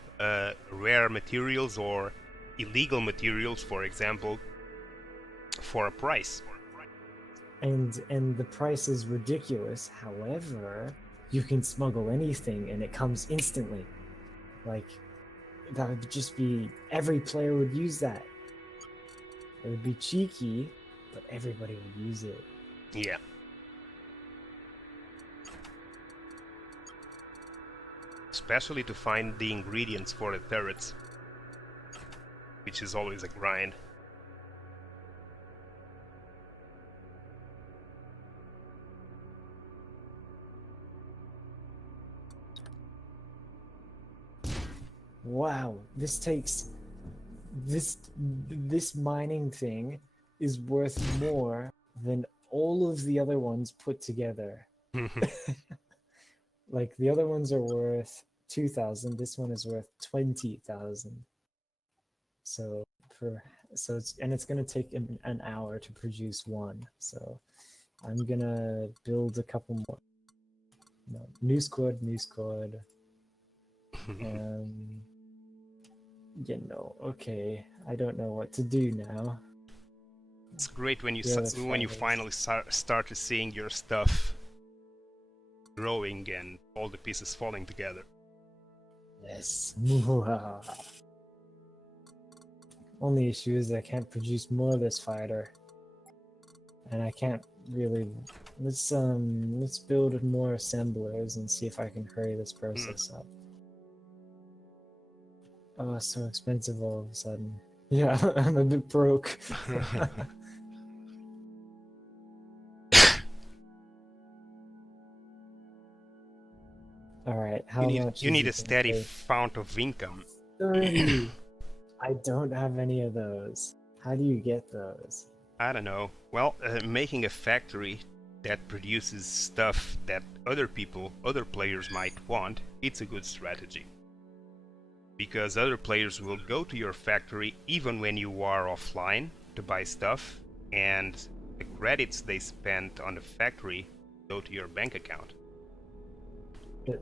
rare materials or illegal materials, for example, for a price. and the price is ridiculous. However, you can smuggle anything and it comes instantly. Like, that would just be, every player would use that. It would be cheeky, but everybody would use it. Yeah. Especially to find the ingredients for the turrets, which is always a grind. Wow, this mining thing is worth more than all of the other ones put together. Like, the other ones are worth 2,000, this one is worth 20,000. So it's going to take an hour to produce one. So I'm going to build a couple more. No, new squad. Okay, I don't know what to do now. It's great when you Yeah, when you finally start to seeing your stuff growing and all the pieces falling together. Yes. Only issue is I can't produce more of this fighter, and I can't really. Let's build more assemblers and see if I can hurry this process up. Oh, it's so expensive all of a sudden. Yeah, I'm a bit broke. All right, how much? You need a steady fount of income. 30. I don't have any of those. How do you get those? I don't know. Well, making a factory that produces stuff that other players might want, it's a good strategy. Because other players will go to your factory even when you are offline to buy stuff, and the credits they spent on the factory go to your bank account. But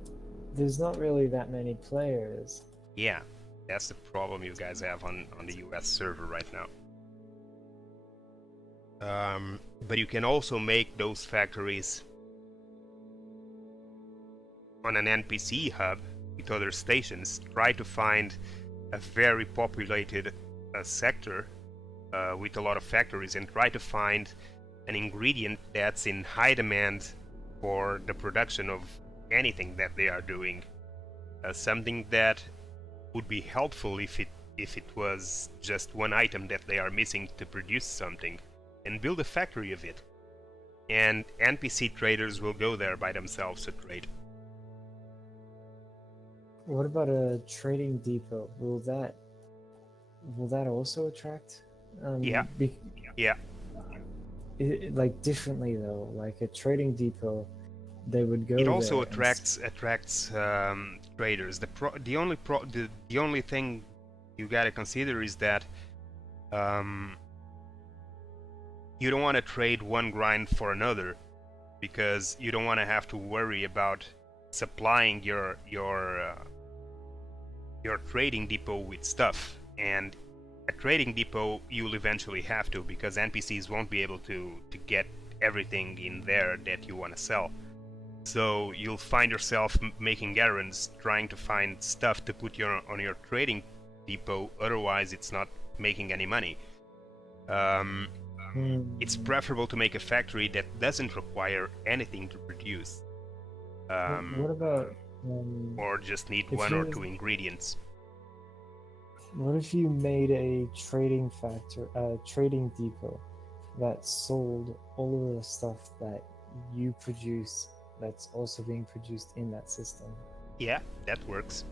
there's not really that many players. Yeah, That's the problem you guys have on the US server right now. But you can also make those factories on an NPC hub with other stations. Try to find a very populated sector with a lot of factories and try to find an ingredient that's in high demand for the production of anything that they are doing. Something that would be helpful if it was just one item that they are missing to produce something, and build a factory of it. And NPC traders will go there by themselves to trade. What about a trading depot? Will that also attract? Yeah. Yeah. Like differently though, like a trading depot, they would go. It also there attracts traders. The only thing you gotta consider is that you don't want to trade one grind for another, because you don't want to have to worry about supplying your trading depot with stuff. And a trading depot you'll eventually have to, because NPCs won't be able to get everything in there that you want to sell. So you'll find yourself making errands trying to find stuff to put on your trading depot, otherwise it's not making any money. It's preferable to make a factory that doesn't require anything to produce. What about or just need one or two ingredients. What if you made a trading trading depot that sold all of the stuff that you produce that's also being produced in that system? Yeah, that works.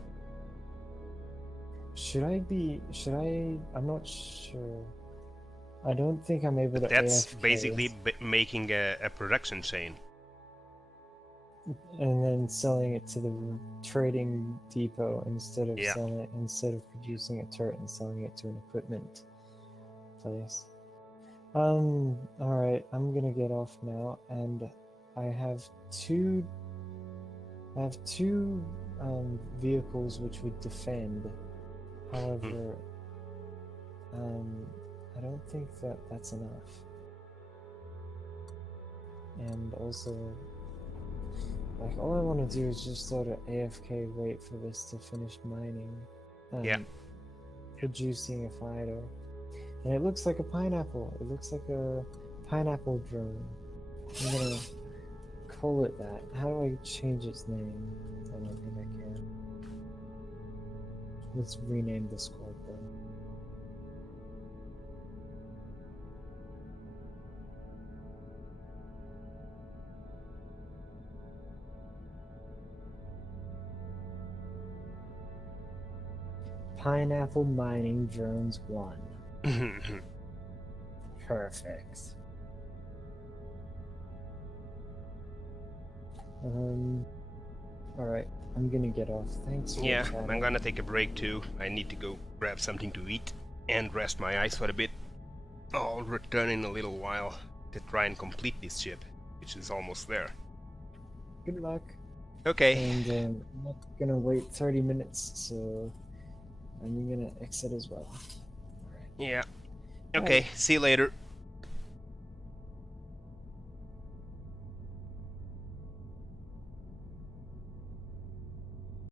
I'm not sure. I don't think I'm able to. That's AFK. basically making a production chain. And then selling it to the trading depot instead of producing a turret and selling it to an equipment place. All right, I'm gonna get off now, and I have two vehicles which would defend. However, I don't think that that's enough. And also, like, all I want to do is just sort of AFK wait for this to finish mining and producing a fighter. And it looks like a pineapple. It looks like a pineapple drone. I'm gonna call it that. How do I change its name? I don't think I can. Let's rename the squad then. Pineapple Mining Drones 1. Perfect. Alright, I'm gonna get off. Thanks for chatting. I'm gonna take a break too. I need to go grab something to eat and rest my eyes for a bit. I'll return in a little while to try and complete this ship, which is almost there. Good luck. Okay. And I'm not gonna wait 30 minutes, so I'm gonna exit as well. Yeah. Okay, see you later.